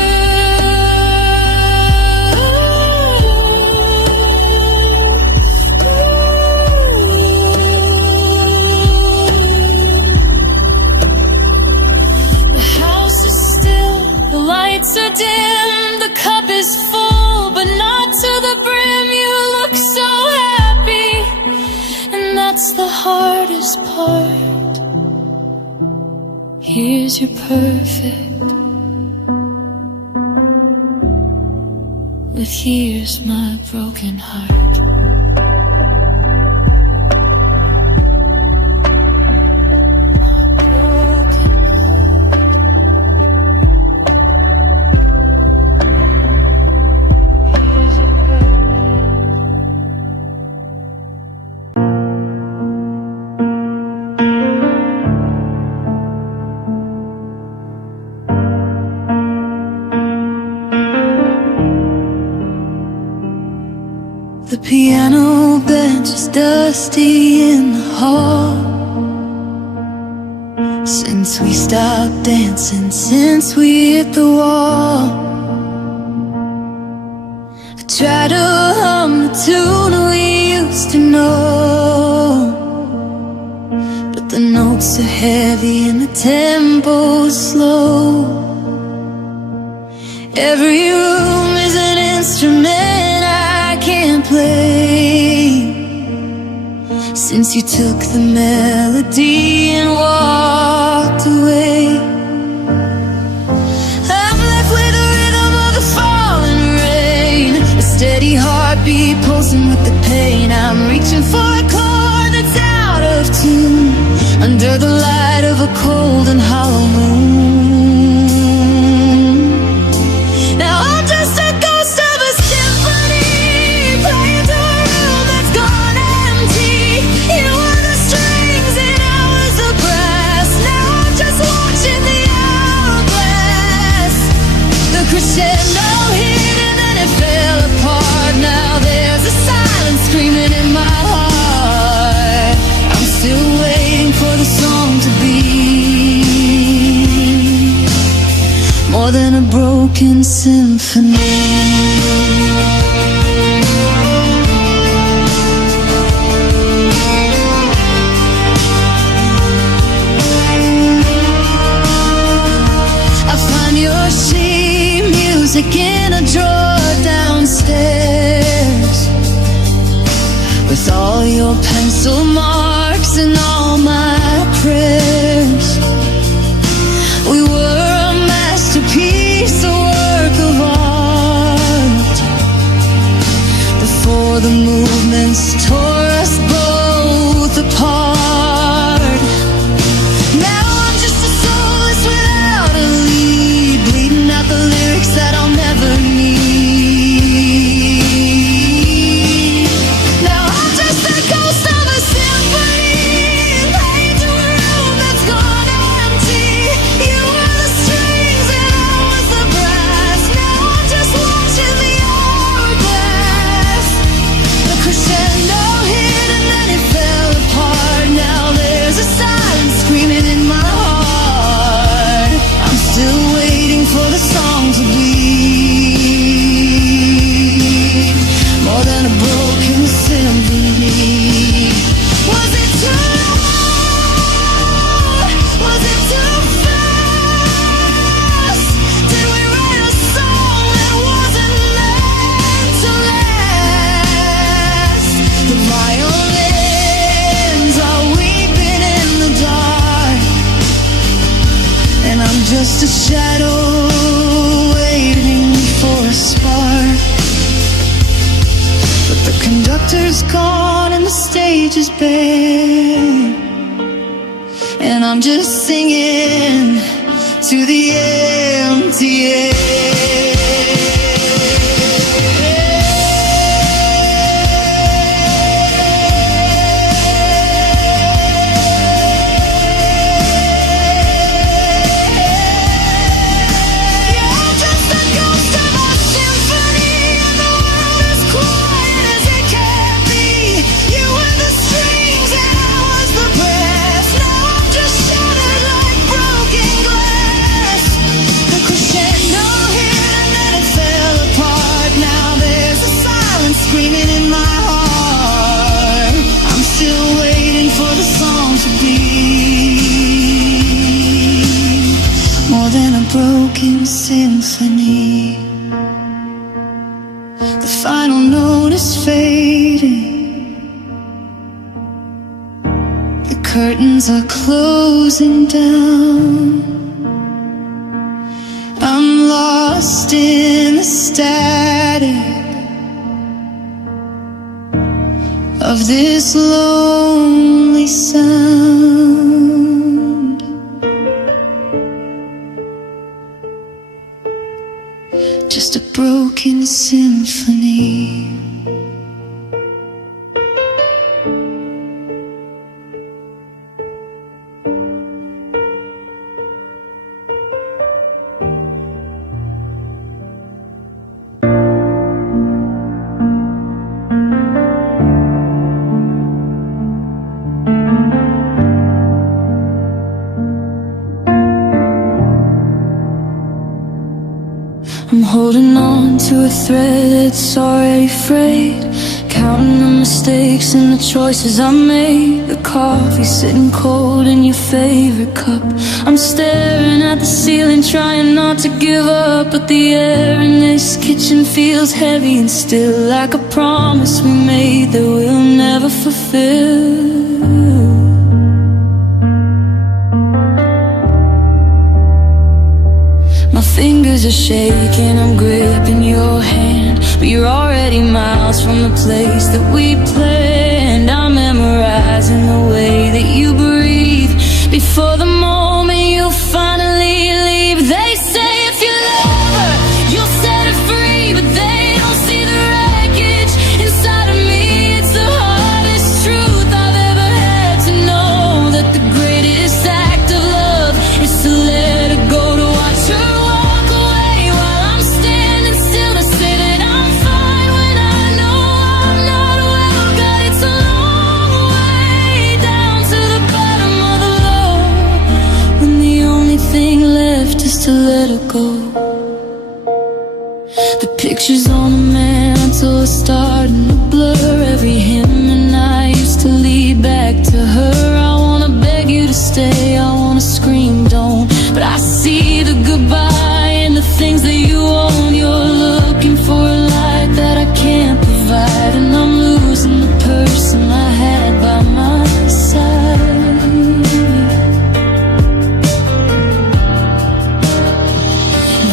The house is still, the lights are dim, the cup is full, but not to the brim. You look so happy, and that's the hardest part. Here's your perfect, but here's my broken heart. Here's your perfect. The piano bench is dusty in the hall. Since we stopped dancing, since we hit the wall, I try to hum the tune we used to know, but the notes are heavy and the tempo's slow. Every room is an instrument I can't play, since you took the melody and walked away. I'm left with the rhythm of the falling rain, a steady heartbeat pulsing with the pain. I'm reaching for a chord that's out of tune, under the light of a cold and hollow moon. Now I'm just a ghost of a symphony, playing through a room that's gone empty. You were the strings and I was the brass. Now I'm just watching the hourglass. The crescendo hit and then it fell apart. Now there's a silence screaming in my heart. I'm still waiting for the song to be more than a broken symphony. I find your sheet music in a drawer downstairs, with all your pencil marks and all my prayers. We were a masterpiece, a work of art, before the movements tore us both apart. Now I'm just a soloist without a lead, bleeding out the lyrics that I'll never need. Now I'm just a ghost of a symphony, playing to a room that's gone empty. You were the strings and I was the brass. Now I'm just watching the hourglass. The crescendo hit and then it fell apart. Now there's a silence screaming in my heart. I'm still waiting for the song to bleed more than a broken symphony. Was it too loud? Was it too fast? Did we write a song that wasn't meant to last? The violins are weeping in the dark, and I'm just a shadow waiting for a spark. But the conductor's gone and the stage is bare, and I'm just singing to the empty air. I'm just a ghost of a symphony, and the world is quiet as it can be. You were the strings and I was the brass. Now I'm just shattered like broken glass. The crescendo hit and then it fell apart. Now there's a silence screaming in my heart. I'm still waiting for the song to be more than a broken symphony. The final note is fading, the curtains are closing down. I'm lost in the static of this lonely sound. Just a broken symphony. holding on to a thread that's already frayed, counting the mistakes and the choices I made. The coffee sitting cold in your favorite cup. I'm staring at the ceiling, trying not to give up, but the air in this kitchen feels heavy and still, like a promise we made that we'll never fulfill. My fingers are shaking, I'm gripping your hand, but you're already miles from the place that we planned. I'm memorizing the way that you breathe before the moment you finally leave. They say if you love her, you'll set her free, but they don't see the wreckage inside of me. It's the hardest truth I've ever had to know, that the greatest act of love is to let her go, to watch her walk away while I'm standing still, to say that I'm fine when I know I'm not well. God, it's a long way down to the bottom of the low, when the only thing left is to let her go. The pictures on the mantle are starting to blur. Every hymn and I used to lead back to her. I wanna beg you to stay, I wanna scream don't, but I see the goodbye and the things that you own. You're looking for a light that I can't provide, and I'm losing the person I had by my side.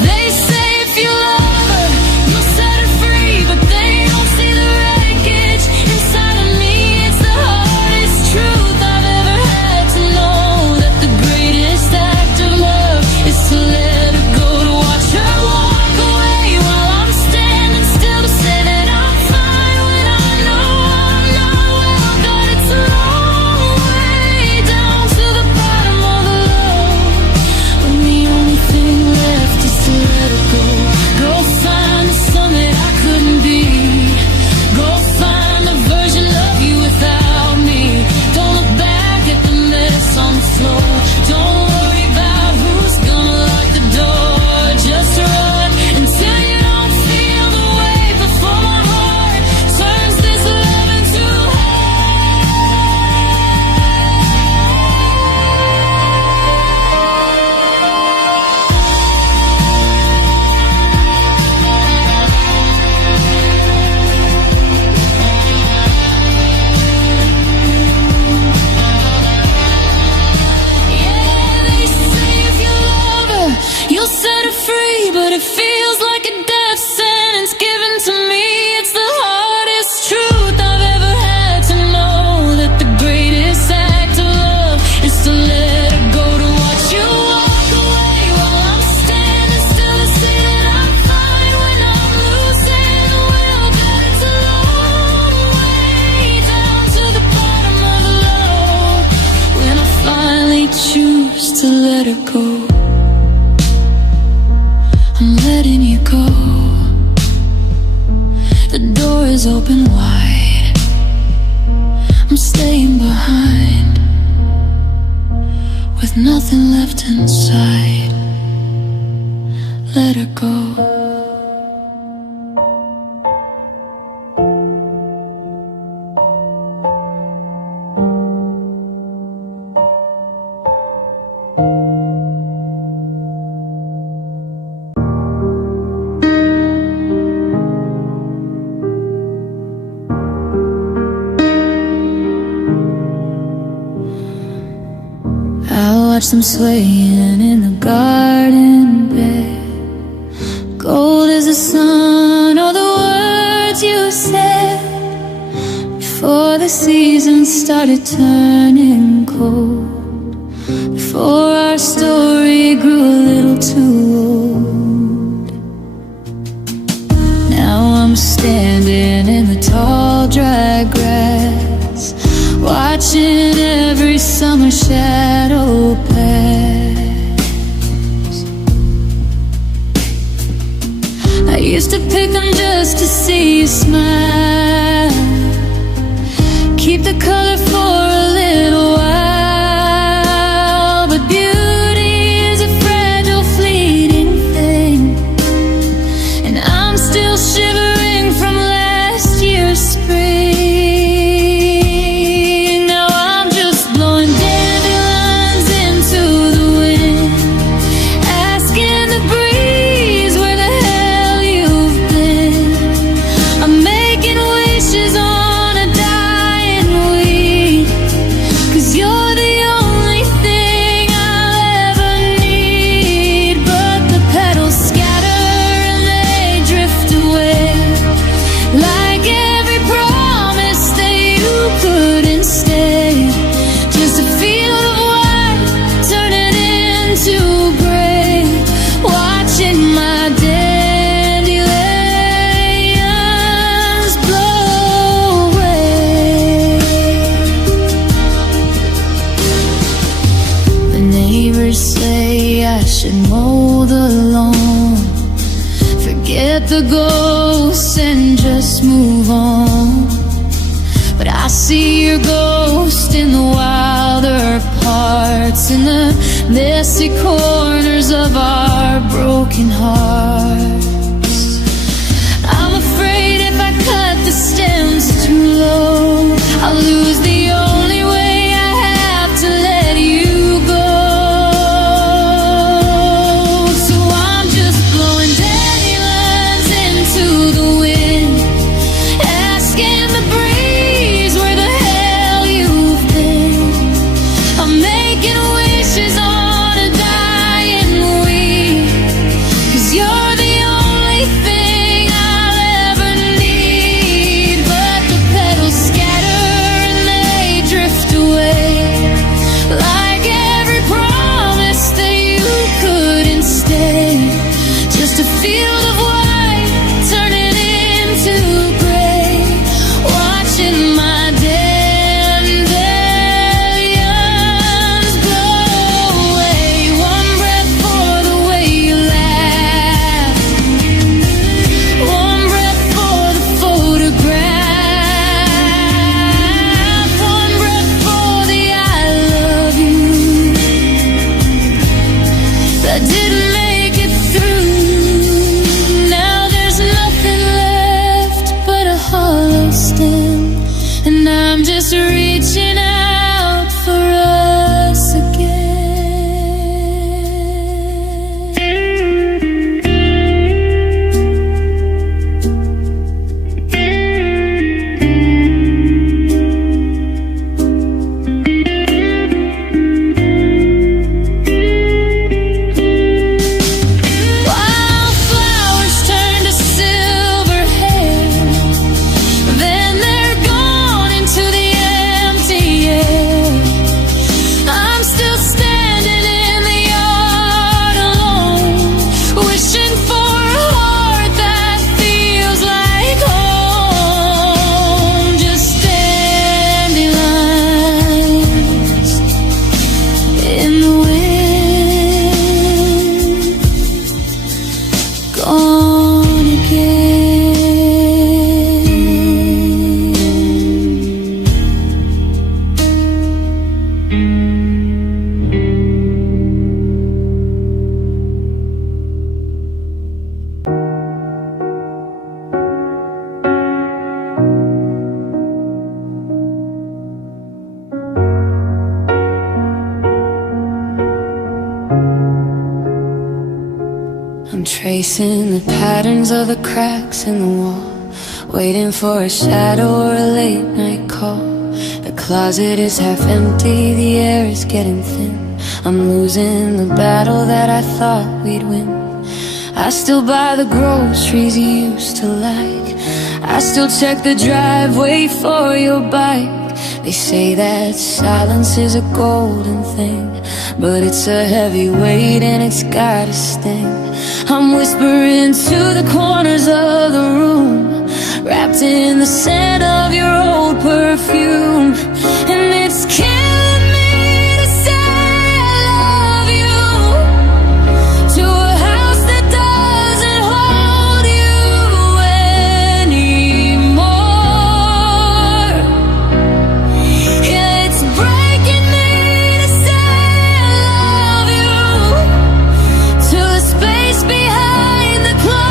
They say if you love her, you'll set her free, but they don't see the wreckage inside of me. It's the hardest truth I've ever had to know, that the greatest act of love is to let her go, to watch her walk away while I'm standing still, to say that I'm fine when I know I'm not well. God, it's a long way down to the bottom of the low, when the only thing left is to let her go. Go find the sun that I couldn't be. Go find the version of you without me. Don't look back at the mess on the floor. Don't worry about who's gonna lock the door. Just run until you don't feel the weight before my heart turns this love into you'll set her free, but it feels like a death sentence given to me. It's the hardest truth I've ever had to know, that the greatest act of love is to let her go, to watch you walk away while I'm standing still, to say that I'm fine when I'm losing the will. God, it's a long way down to the bottom of the low, when I finally choose to let her go. I'm letting you go. The door is open wide. I'm staying behind with nothing left inside. Let her go. Watch them swaying in the garden bed. Gold as the sun, all the words you said before the season started turning cold, before our story grew a little too old. Now I'm standing in the tall dry grass, watching every summer shadow pass. I used to pick them just to see you smile, keep the color for a little while. But beauty is a fragile, fleeting thing, and see your ghost in the wilder parts, in the messy corners of our broken hearts. I'm afraid if I cut the stems too low, I'll lose the only way I have to let you go. So I'm just blowing dandelions into the wind, asking the breeze where the hell you've been. I'm making wishes on a dying weed, 'cause you're the only thing I'll ever need. But the petals scatter and they drift away, like every promise that you couldn't stay. Just a field of white turning into gray, watching my dandelions blow away. One breath for the way you laugh, one breath for the photograph, one breath for the I love you that didn't make it through. Now there's nothing left but a hollow stem, and I'm just reaching out for us again. Wildflowers turn to silver hair, then they're gone into the empty air. I'm still standing in the yard alone, wishing for a heart that feels like home. Just dandelions in the wind, gone again. I'm tracing the patterns of the cracks in the wall, waiting for a shadow or a late night call. The closet is half empty, the air is getting thin. I'm losing the battle that I thought we'd win. I still buy the groceries you used to like, I still check the driveway for your bike. They say that silence is a golden thing, but it's a heavy weight and it's got a sting. I'm whispering to the corners of the room, wrapped in the scent of your old perfume. And it's killing me to say I love you, to a house that doesn't hold you anymore. Yeah, it's breaking me to say I love you, to a space behind the closing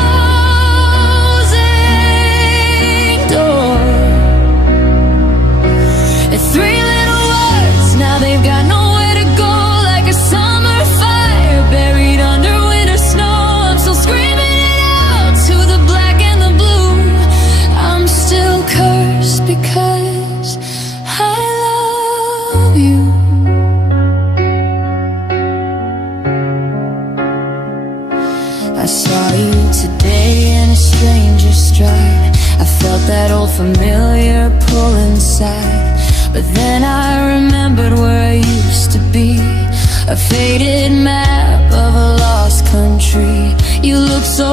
door. And three little words, now they've got nowhere to go, like a summer fire buried under winter snow. I'm still screaming it out to the black and the blue. I'm still cursed because I love you. I saw you today in a stranger's stride. I felt that old familiar pull inside, but then I remembered where I used to be, a faded map of a lost country. You look so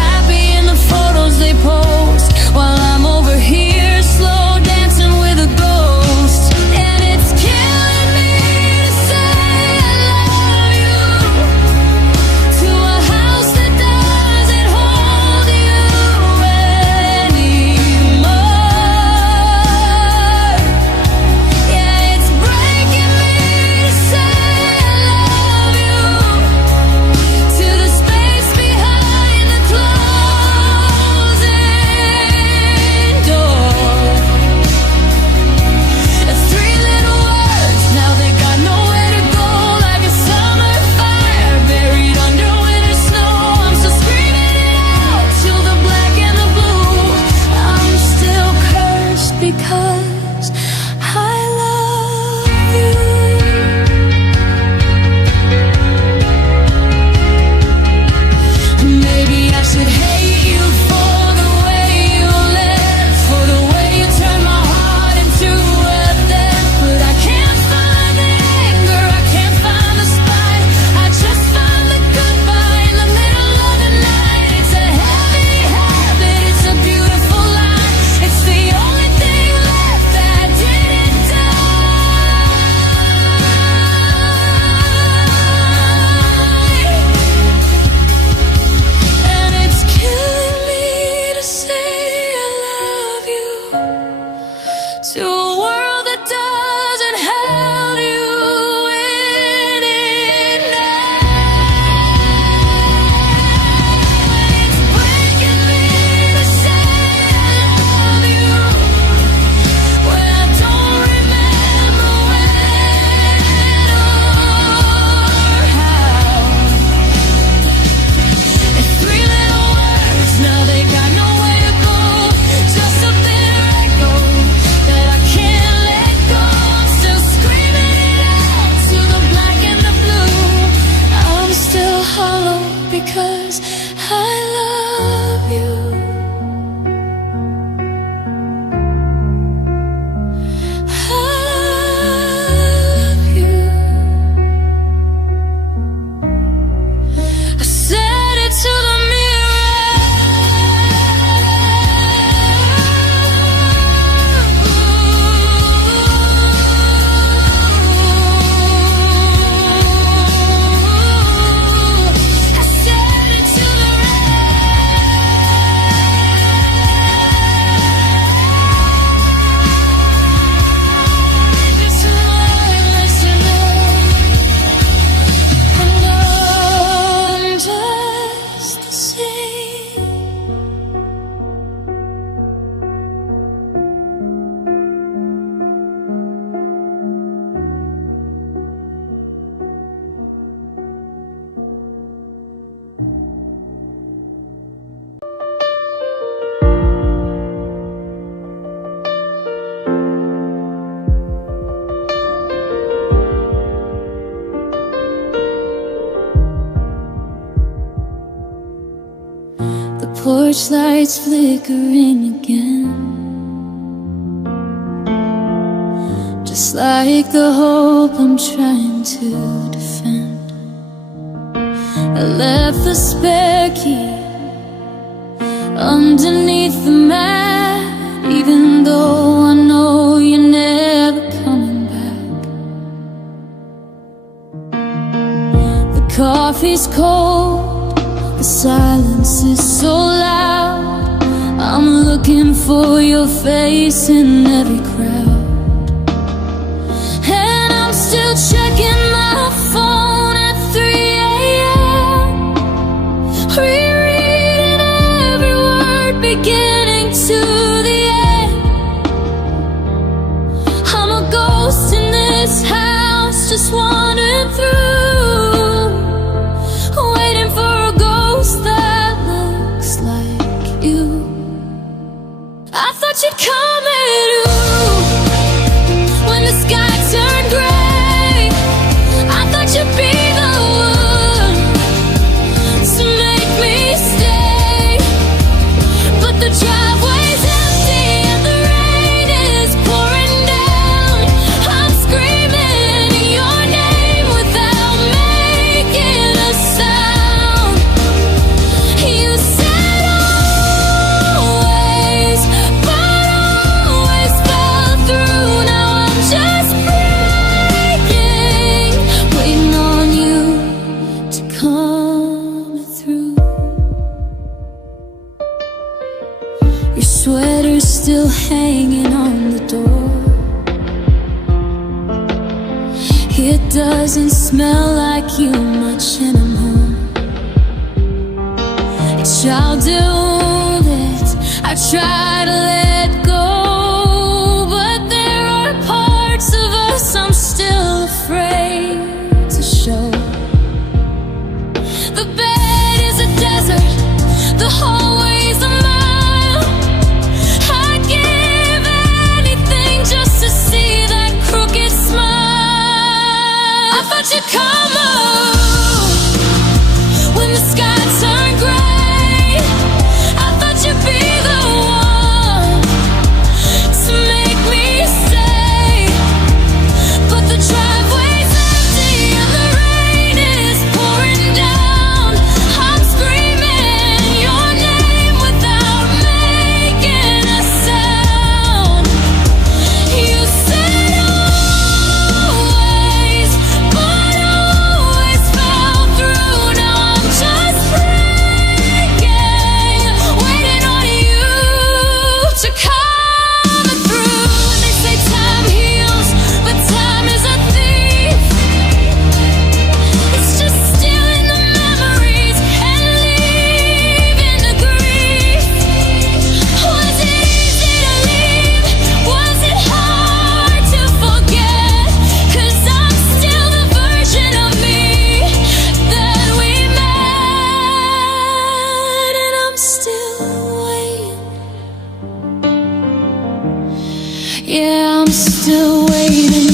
happy in the photos they post, while I'm over here slow dancing with a ghost. And it's killing me to say I love you, to a house that doesn't hold you anymore. because I love you. Maybe I should hate you for the way you live, for the way you turn my heart into a death. But I can't find the anger, I can't find the spite, I just find the goodbye in the middle of the night. It's a heavy habit, it's a beautiful lie, it's the only thing left that didn't die. And it's killing me to say I love you to a world that doesn't have you in it now. It's breaking me to say I love you when I don't remember when or how. And three little words, now they got nowhere to go, just a bitter echo that I can't let go. I'm still screaming it out to the black and the blue. I'm still hollow because I love you. I love you. I said it to the mirror. I said it to the just listen up. And I'm just the same. The porch lights flickering again, just like the hope I'm trying to defend. I left the spare key underneath the mat, even though I know you're never coming back. The coffee's cold, the silence is so loud, I'm looking for your face in every crowd. And I'm still checking my phone at 3 a.m., rereading every word beginning to the end. I'm a ghost in this house, just wandering through, waiting for a ghost that looks like you. I thought you'd come through when the sky turned gray. I thought you'd be the one to make me stay. But the driveway's empty and the rain is pouring down. I'm screaming your name without making a sound. You said always, but always fell through. Now I'm just breaking, waiting on you to come through. Your sweater's still hanging on the door. It doesn't smell like you much anymore. It's childhood that I try to let go, but there are parts of us I'm still afraid to show. The bed is a desert, the hallway's a mile. I'd give Yeah, I'm still waiting.